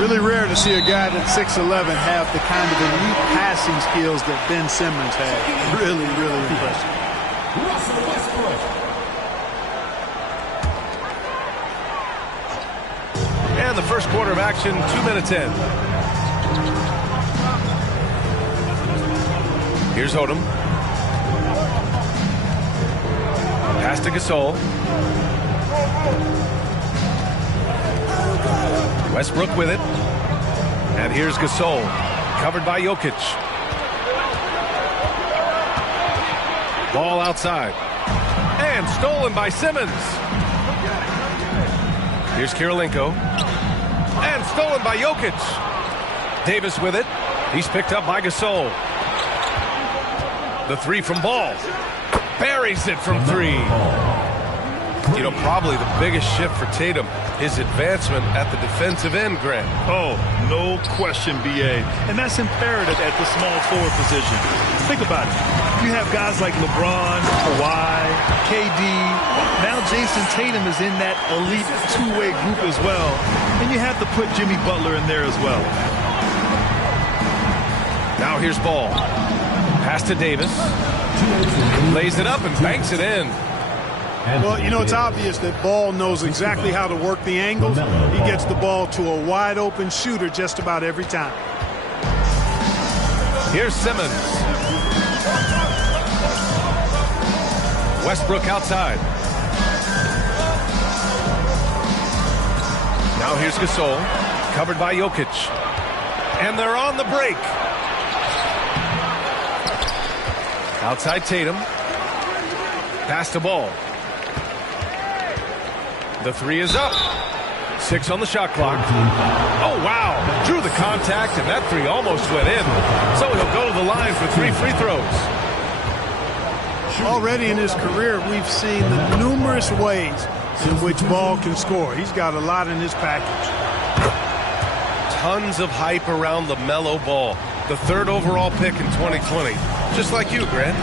Really rare to see a guy that's 6'11" have the kind of elite passing skills that Ben Simmons had. Really, really impressive. Russell Westbrook. And the first quarter of action, 2 minutes in. Here's Odom. Pass to Gasol. Westbrook with it. And here's Gasol. Covered by Jokic. Ball outside. And stolen by Simmons. Here's Kirilenko. And stolen by Jokic. Davis with it. He's picked up by Gasol. The three from Ball. Buries it from three. You know, probably the biggest shift for Tatum, his advancement at the defensive end, Grant. Oh, no question, B.A. And that's imperative at the small forward position. Think about it. You have guys like LeBron, Kawhi, KD. Now Jason Tatum is in that elite two-way group as well. And you have to put Jimmy Butler in there as well. Now here's Ball. Pass to Davis. Lays it up and banks it in. Well, you know, it's obvious that Ball knows exactly how to work the angles. He gets the ball to a wide-open shooter just about every time. Here's Simmons. Westbrook outside. Now here's Gasol. Covered by Jokic. And they're on the break. Outside Tatum. Pass to Ball. The three is up. 6 on the shot clock. Oh, wow. Drew the contact, and that three almost went in. So he'll go to the line for 3 free throws. Already in his career, we've seen the numerous ways in which Ball can score. He's got a lot in his package. Tons of hype around LaMelo Ball, the 3rd overall pick in 2020. Just like you, Grant.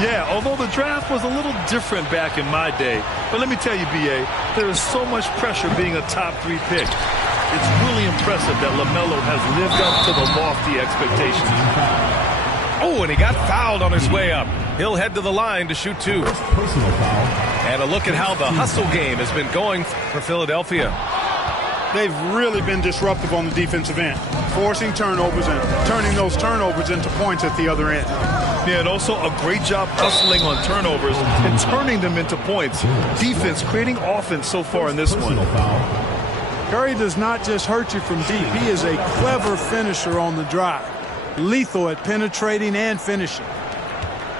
Yeah, although the draft was a little different back in my day. But let me tell you, B.A., there is so much pressure being a top 3 pick. It's really impressive that LaMelo has lived up to the lofty expectations. Oh, and he got fouled on his way up. He'll head to the line to shoot 2. Personal foul. And a look at how the hustle game has been going for Philadelphia. They've really been disruptive on the defensive end, forcing turnovers and turning those turnovers into points at the other end. Yeah, and also a great job hustling on turnovers and turning them into points. Defense creating offense so far in this one. Curry does not just hurt you from deep. He is a clever finisher on the drive. Lethal at penetrating and finishing.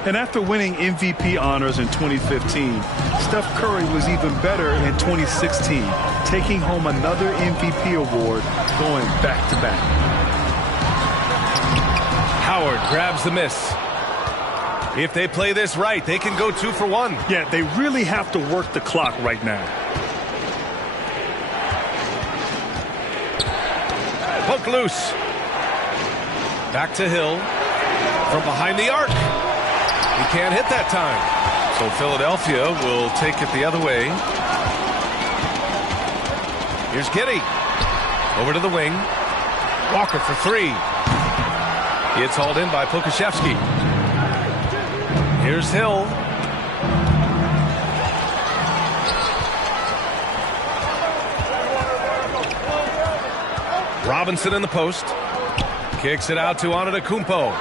And after winning MVP honors in 2015, Steph Curry was even better in 2016, taking home another MVP award, going back-to-back. Howard grabs the miss. If they play this right, they can go 2 for 1. Yeah, they really have to work the clock right now. Poke loose. Back to Hill. From behind the arc. He can't hit that time. So Philadelphia will take it the other way. Here's Giddey. Over to the wing. Walker for 3. It's hauled in by Pokusevski. Here's Hill. Robinson in the post. Kicks it out to Antetokounmpo.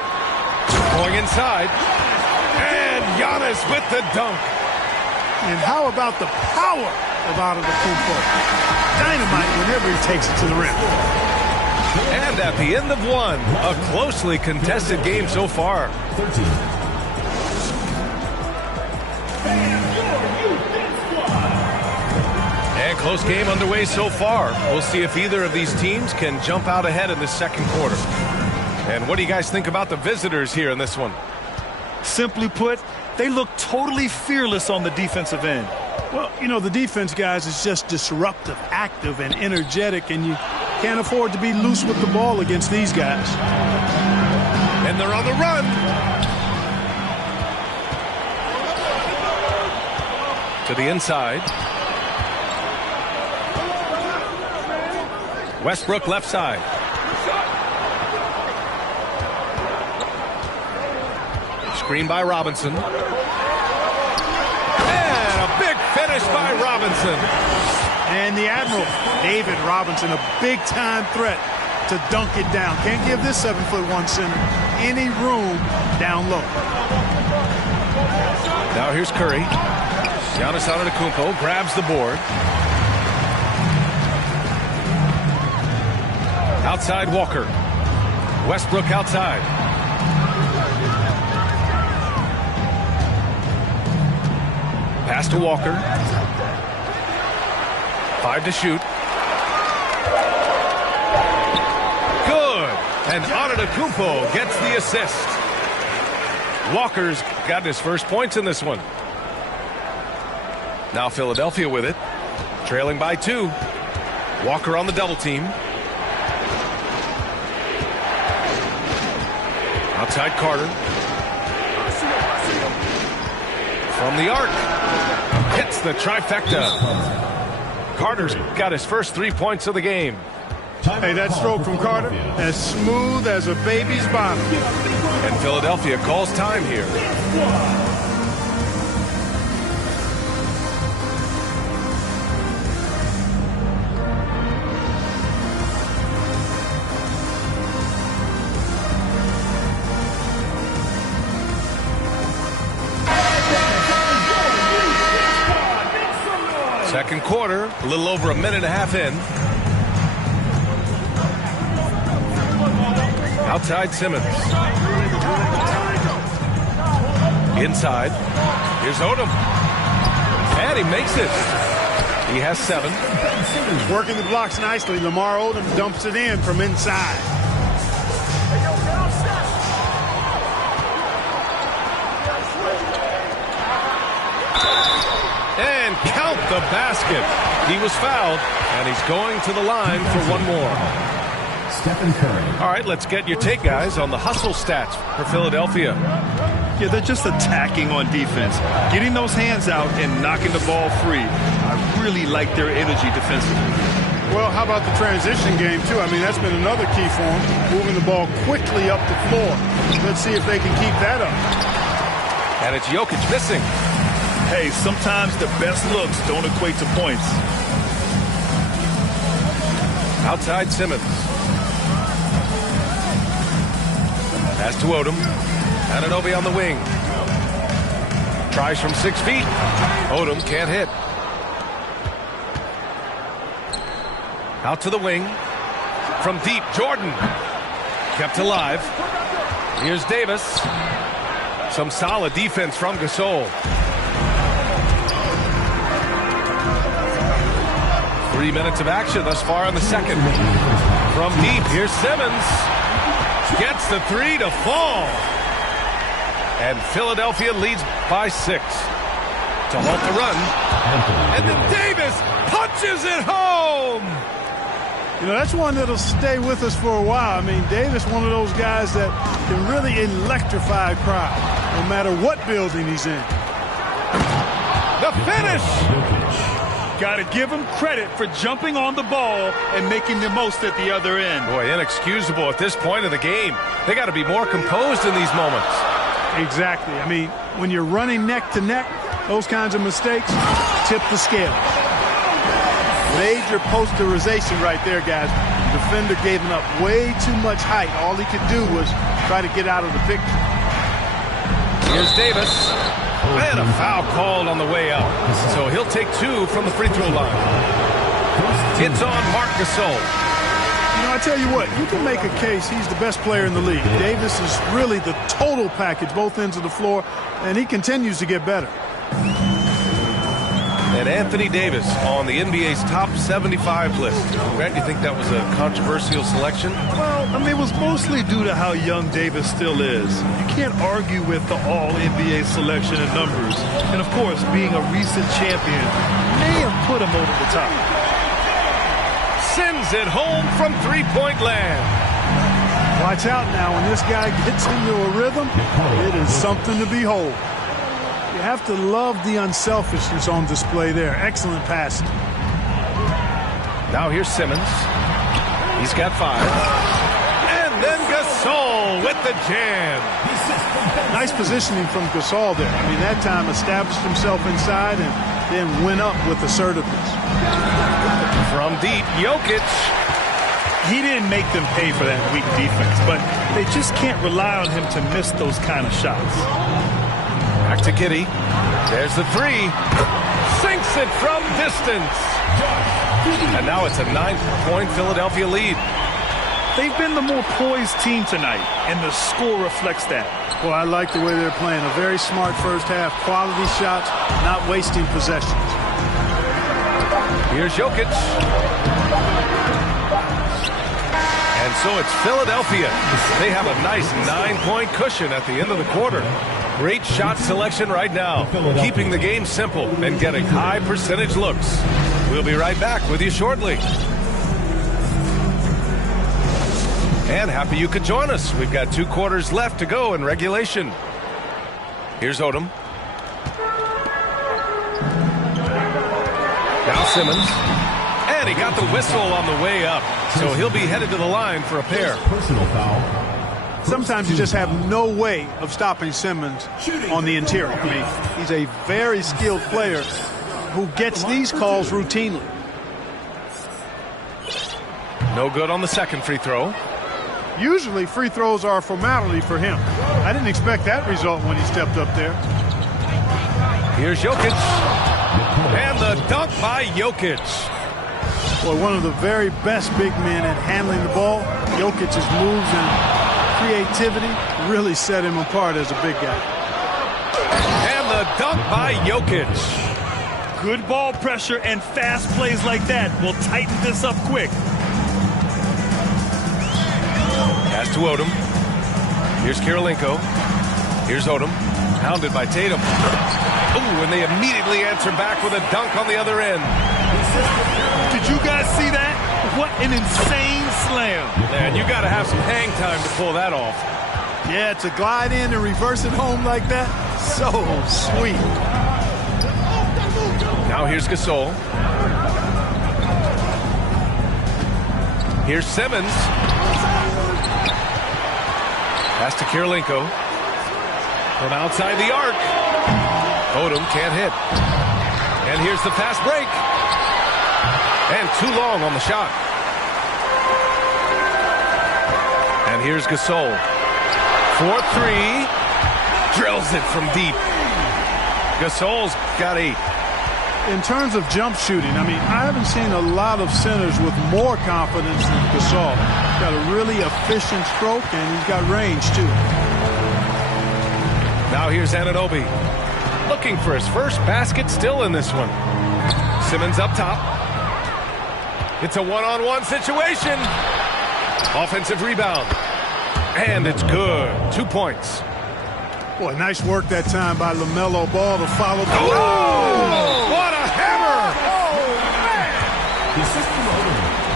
Going inside. And Giannis with the dunk. And how about the power of Antetokounmpo? Dynamite whenever he takes it to the rim. And at the end of 1, a closely contested game so far. 13. And close game underway so far. We'll see if either of these teams can jump out ahead in the second quarter. And what do you guys think about the visitors here in this one? Simply put, they look totally fearless on the defensive end. Well, you know, the defense, guys, is just disruptive, active, and energetic, and you can't afford to be loose with the ball against these guys. And they're on the run. To the inside. Westbrook left side. Screen by Robinson. And a big finish by Robinson. And the Admiral, David Robinson, a big-time threat to dunk it down. Can't give this 7'1" center any room down low. Now here's Curry. Giannis Antetokounmpo grabs the board. Outside Walker. Westbrook outside. Pass to Walker. 5 to shoot. Good. And Antetokounmpo gets the assist. Walker's got his first points in this one. Now Philadelphia with it. Trailing by 2. Walker on the double team. Outside Carter. From the arc. Hits the trifecta. Carter's got his first 3 points of the game. Hey, that stroke from Carter, as smooth as a baby's bottom. And Philadelphia calls time here. Second quarter, a little over a minute and a half in. Outside Simmons. Inside. Here's Odom. And he makes it. He has 7. Working the blocks nicely. Lamar Odom dumps it in from inside. And count the basket. He was fouled, and he's going to the line for one more. Stephen Curry. All right, let's get your take, guys, on the hustle stats for Philadelphia. Yeah, they're just attacking on defense, getting those hands out and knocking the ball free. I really like their energy defensively. Well, how about the transition game, too? I mean, that's been another key for them, moving the ball quickly up the floor. Let's see if they can keep that up. And it's Jokic missing. Hey, sometimes the best looks don't equate to points. Outside Simmons. Pass to Odom. Anunoby on the wing. Tries from 6 feet. Odom can't hit. Out to the wing. From deep, Jordan. Kept alive. Here's Davis. Some solid defense from Gasol. 3 minutes of action thus far in the second. From deep, here's Simmons. Gets the three to fall. And Philadelphia leads by 6. To halt the run. And then Davis punches it home. You know, that's one that'll stay with us for a while. I mean, Davis, one of those guys that can really electrify a crowd, no matter what building he's in. The finish! Got to give him credit for jumping on the ball and making the most at the other end. Boy, inexcusable at this point of the game. They got to be more composed in these moments. Exactly. I mean, when you're running neck to neck, those kinds of mistakes tip the scale. Major posterization right there, guys. The defender gave him up way too much height. All he could do was try to get out of the picture. Here's Davis. And a foul called on the way up. So he'll take 2 from the free throw line. It's on Marc Gasol. You know, I tell you what, you can make a case he's the best player in the league. Davis is really the total package, both ends of the floor, and he continues to get better. And Anthony Davis on the NBA's top 75 list. Grant, you think that was a controversial selection? Well, I mean, it was mostly due to how young Davis still is. You can't argue with the all-NBA selection and numbers. And, of course, being a recent champion may have put him over the top. Sends it home from three-point land. Watch out now. When this guy gets into a rhythm, it is something to behold. You have to love the unselfishness on display there. Excellent passing. Now here's Simmons. He's got 5. And then Gasol with the jam. Nice positioning from Gasol there. I mean, that time established himself inside and then went up with assertiveness. From deep, Jokic. He didn't make them pay for that weak defense, but they just can't rely on him to miss those kind of shots. Back to Giddey. There's the 3. Sinks it from distance. And now it's a 9-point Philadelphia lead. They've been the more poised team tonight, and the score reflects that. Well, I like the way they're playing. A very smart first half. Quality shots, not wasting possessions. Here's Jokic. And so it's Philadelphia. They have a nice 9-point cushion at the end of the quarter. Great shot selection right now, keeping the game simple and getting high percentage looks. We'll be right back with you shortly. And happy you could join us. We've got 2 quarters left to go in regulation. Here's Odom. Now Simmons. And he got the whistle on the way up. So he'll be headed to the line for a pair. Personal foul. Sometimes you just have no way of stopping Simmons on the interior. I mean, he's a very skilled player who gets these calls routinely. No good on the second free throw. Usually free throws are a formality for him. I didn't expect that result when he stepped up there. Here's Jokic. And the dunk by Jokic. Well, one of the very best big men at handling the ball. Jokic's moves and creativity really set him apart as a big guy. And the dunk by Jokic. Good ball pressure and fast plays like that will tighten this up quick. Pass to Odom. Here's Kirilenko. Here's Odom. Hounded by Tatum. Ooh, and they immediately answer back with a dunk on the other end. Did you guys see that? What an insane slam. Man, you got to have some hang time to pull that off. Yeah, to glide in and reverse it home like that, so sweet. Now here's Gasol. Here's Simmons. Pass to Kirilenko. From outside the arc. Odom can't hit. And here's the fast break. And too long on the shot. And here's Gasol. 4-3. Drills it from deep. Gasol's got 8. In terms of jump shooting, I mean, I haven't seen a lot of centers with more confidence than Gasol. He's got a really efficient stroke, and he's got range, too. Now Now here's Anunoby. Looking for his first basket still in this one. Simmons up top. It's a one-on-one situation. Offensive rebound. And it's good. 2 points. Boy, nice work that time by LaMelo Ball to follow. Oh, what a hammer!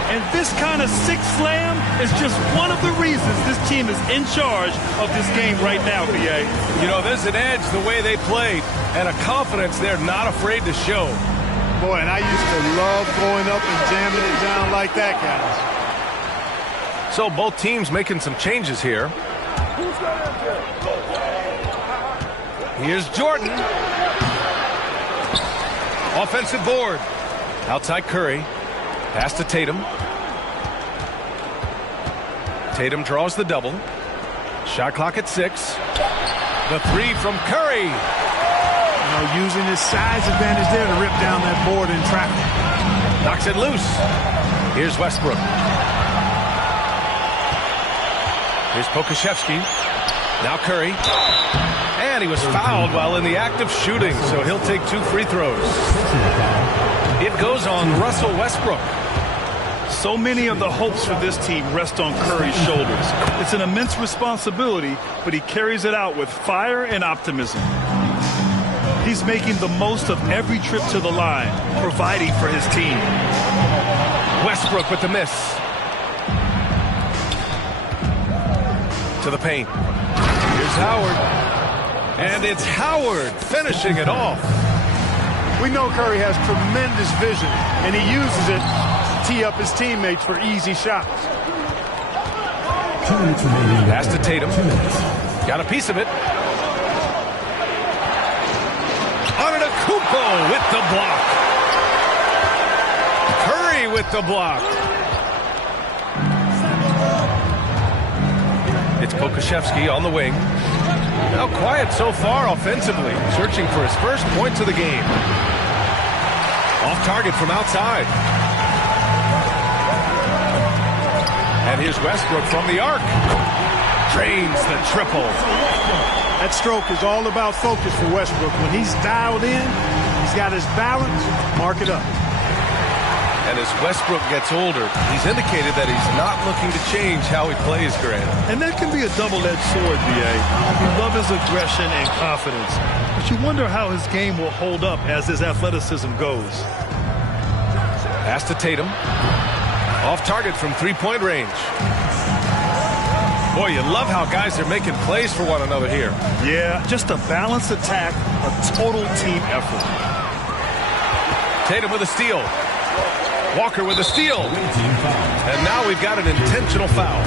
And this kind of six slam is just one of the reasons this team is in charge of this game right now, B.A. You know, there's an edge the way they played and a confidence they're not afraid to show. Boy, and I used to love going up and jamming it down like that, guys. So both teams making some changes here. Here's Jordan. Offensive board. Outside Curry. Pass to Tatum. Tatum draws the double. Shot clock at 6. The three from Curry. You know, using his size advantage there to rip down that board in traffic. Knocks it loose. Here's Westbrook. Here's Pokusevski. Now Curry. And he was fouled while in the act of shooting, so he'll take 2 free throws. It goes on Russell Westbrook. So many of the hopes for this team rest on Curry's shoulders. It's an immense responsibility, but he carries it out with fire and optimism. He's making the most of every trip to the line, providing for his team. Westbrook with the miss. To the paint. Here's Howard. And it's Howard finishing it off. We know Curry has tremendous vision, and he uses it to tee up his teammates for easy shots. 2 minutes remaining. Pass to Tatum. Got a piece of it. Antetokounmpo with the block. Curry with the block. It's Pokusevski on the wing. Now quiet so far offensively, searching for his first points of the game. Off target from outside. And here's Westbrook from the arc. Drains the triple. That stroke is all about focus for Westbrook. When he's dialed in, he's got his balance, mark it up. And as Westbrook gets older, he's indicated that he's not looking to change how he plays, Grant. And that can be a double-edged sword, B.A. We love his aggression and confidence, but you wonder how his game will hold up as his athleticism goes. Pass to Tatum. Off target from three-point range. Boy, you love how guys are making plays for one another here. Yeah, just a balanced attack, a total team effort. Tatum with a steal. Walker with a steal. And now we've got an intentional foul.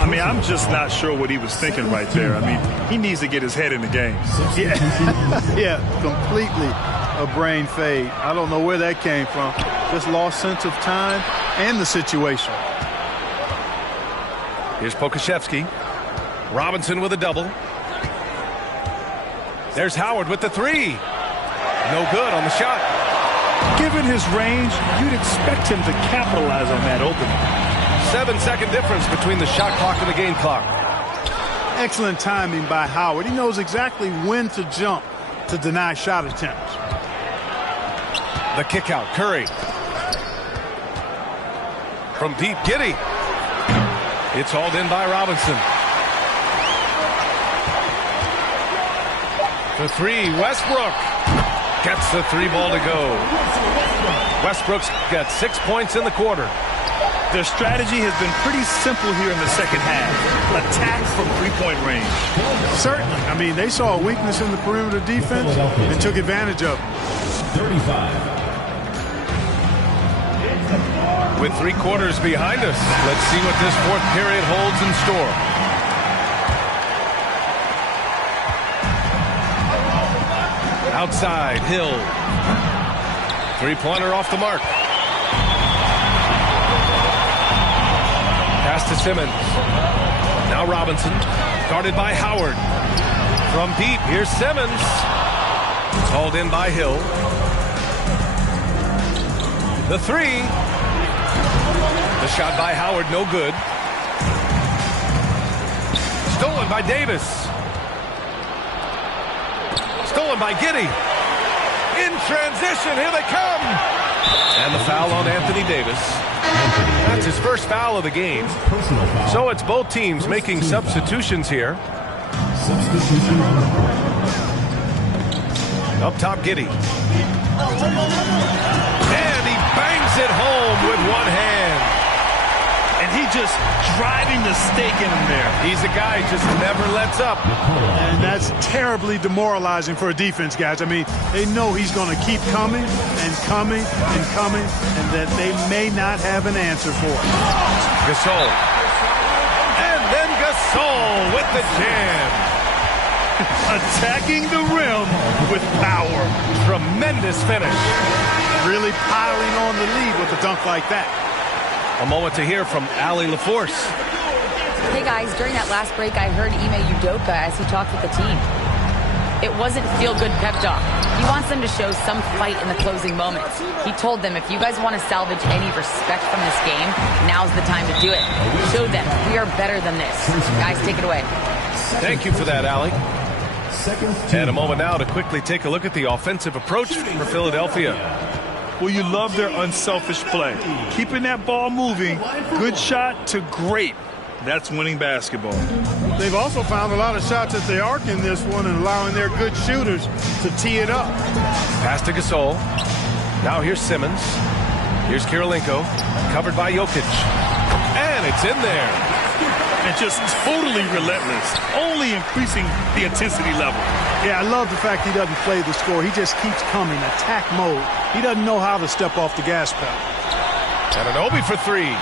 I mean, I'm just not sure what he was thinking right there. I mean, he needs to get his head in the game. Yeah, completely a brain fade. I don't know where that came from. Just lost sense of time and the situation. Here's Pokusevski. Robinson with a double. There's Howard with the three. No good on the shot. Given his range, you'd expect him to capitalize on that opening. 7-second difference between the shot clock and the game clock. Excellent timing by Howard. He knows exactly when to jump to deny shot attempts. The kick out, Curry. From deep, Giddey. It's hauled in by Robinson. The three, Westbrook. Gets the three ball to go. Westbrook's got 6 points in the quarter. Their strategy has been pretty simple here in the second half. Attack from three-point range. Certainly. I mean, they saw a weakness in the perimeter defense and took advantage of it. 35. With 3 quarters behind us, let's see what this fourth period holds in store. Outside, Hill. Three-pointer off the mark. Pass to Simmons. Now Robinson, guarded by Howard. From deep, here's Simmons. It's hauled in by Hill. The three. The shot by Howard, no good. Stolen by Davis. Stolen by Giddey. In transition, here they come. And the foul on Anthony Davis. That's his first foul of the game. So it's both teams making substitutions here. Up top, Giddey. And he bangs it home with one hand. And he just driving the stake in him there. He's a guy who just never lets up. And that's terribly demoralizing for a defense, guys. I mean, they know he's going to keep coming and coming and coming, and that they may not have an answer for it. Gasol. And then Gasol with the jam. Attacking the rim with power. Tremendous finish. Really piling on the lead with a dunk like that. A moment to hear from Allie LaForce. Hey guys, during that last break, I heard Ime Udoka as he talked with the team. It wasn't feel-good pep talk. He wants them to show some fight in the closing moments. He told them, if you guys want to salvage any respect from this game, now's the time to do it. Show them we are better than this. Guys, take it away. Thank you for that, Allie. And a moment now to quickly take a look at the offensive approach for Philadelphia. Well, you love their unselfish play. Keeping that ball moving, good shot to great. That's winning basketball. They've also found a lot of shots at the arc in this one and allowing their good shooters to tee it up. Pass to Gasol. Now here's Simmons. Here's Kirilenko, covered by Jokic. And it's in there. And just totally relentless, only increasing the intensity level. Yeah, I love the fact he doesn't play the score. He just keeps coming, attack mode. He doesn't know how to step off the gas pedal. Anunoby for three.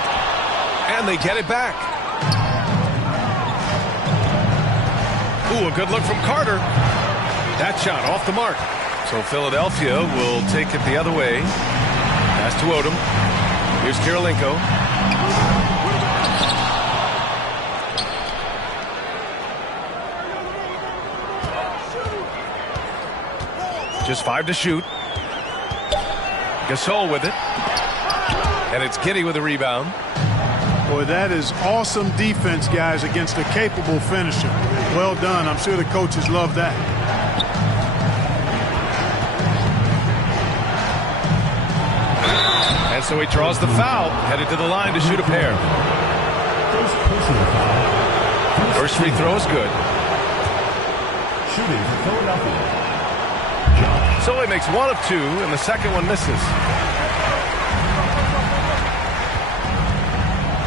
And they get it back. Ooh, a good look from Carter. That shot off the mark. So Philadelphia will take it the other way. Pass to Odom. Here's Kirilenko. Just 5 to shoot. Gasol with it. And it's Giddey with a rebound. Boy, that is awesome defense, guys, against a capable finisher. Well done. I'm sure the coaches love that. And so he draws the foul, headed to the line to shoot a pair. First free throw is good. Shooting for Philadelphia. So he makes one of two, and the second one misses.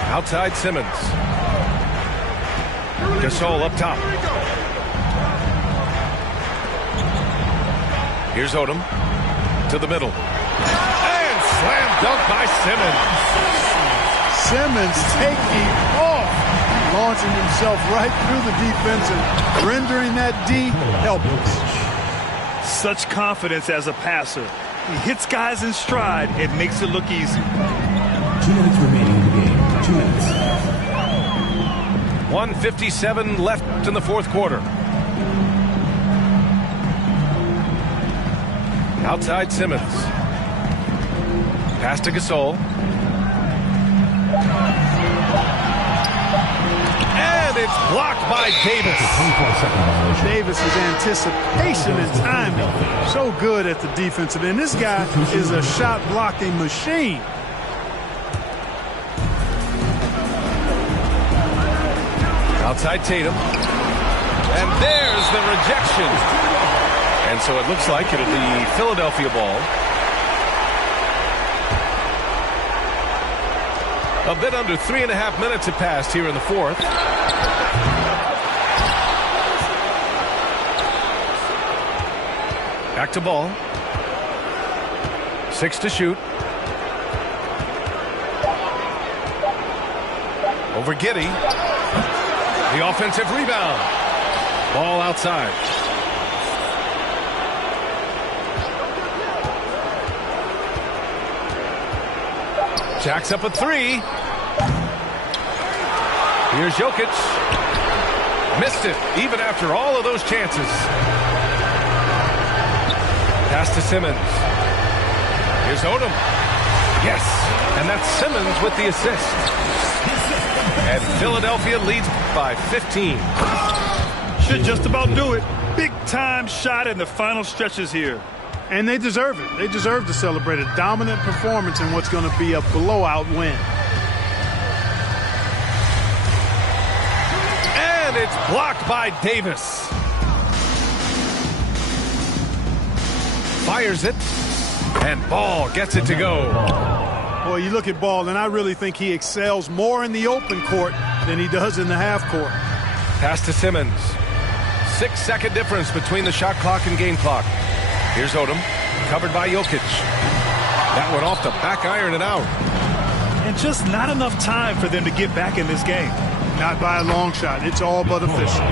Outside Simmons. Gasol up top. Here's Odom to the middle. And slam dunk by Simmons. Simmons taking off, launching himself right through the defense and rendering that D helpless. Such confidence as a passer. He hits guys in stride. It makes it look easy. 2 minutes remaining in the game. 2 minutes. 1:57 left in the fourth quarter. Outside Simmons. Pass to Gasol. And it's blocked by Davis. Davis's anticipation and timing, so good at the defensive end. This guy is a shot blocking machine. Outside Tatum. And there's the rejection. And so it looks like it'll be Philadelphia ball. A bit under 3.5 minutes have passed here in the fourth. Back to ball. 6 to shoot. Over Giddey. The offensive rebound. Ball outside. Jacks up a three. Here's Jokic. Missed it, even after all of those chances. Pass to Simmons. Here's Odom. Yes, and that's Simmons with the assist. And Philadelphia leads by 15. Should just about do it. big-time shot in the final stretches here. And they deserve it. They deserve to celebrate a dominant performance in what's going to be a blowout win. And it's blocked by Davis. Fires it. And Ball gets it to go. Boy, you look at Ball, and I really think he excels more in the open court than he does in the half court. Pass to Simmons. 6-second difference between the shot clock and game clock. Here's Odom, covered by Jokic. That one off the back iron and out. And just not enough time for them to get back in this game. Not by a long shot. It's all but official.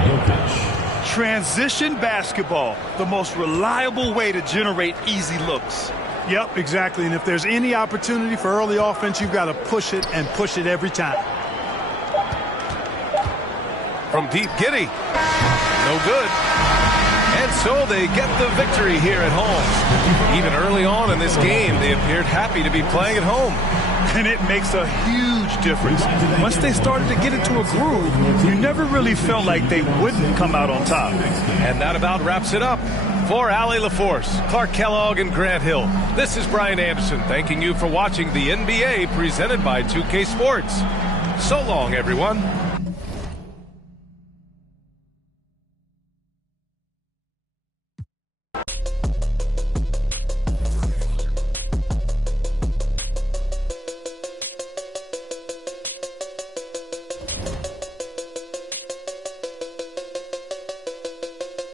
Transition basketball, the most reliable way to generate easy looks. Yep, exactly. And if there's any opportunity for early offense, you've got to push it and push it every time. From deep, Giddey. No good. And so they get the victory here at home. Even early on in this game, they appeared happy to be playing at home. And it makes a huge difference. Once they started to get into a groove, you never really felt like they wouldn't come out on top. And that about wraps it up. For Allie LaForce, Clark Kellogg, and Grant Hill, this is Brian Anderson thanking you for watching the NBA presented by 2K Sports. So long, everyone.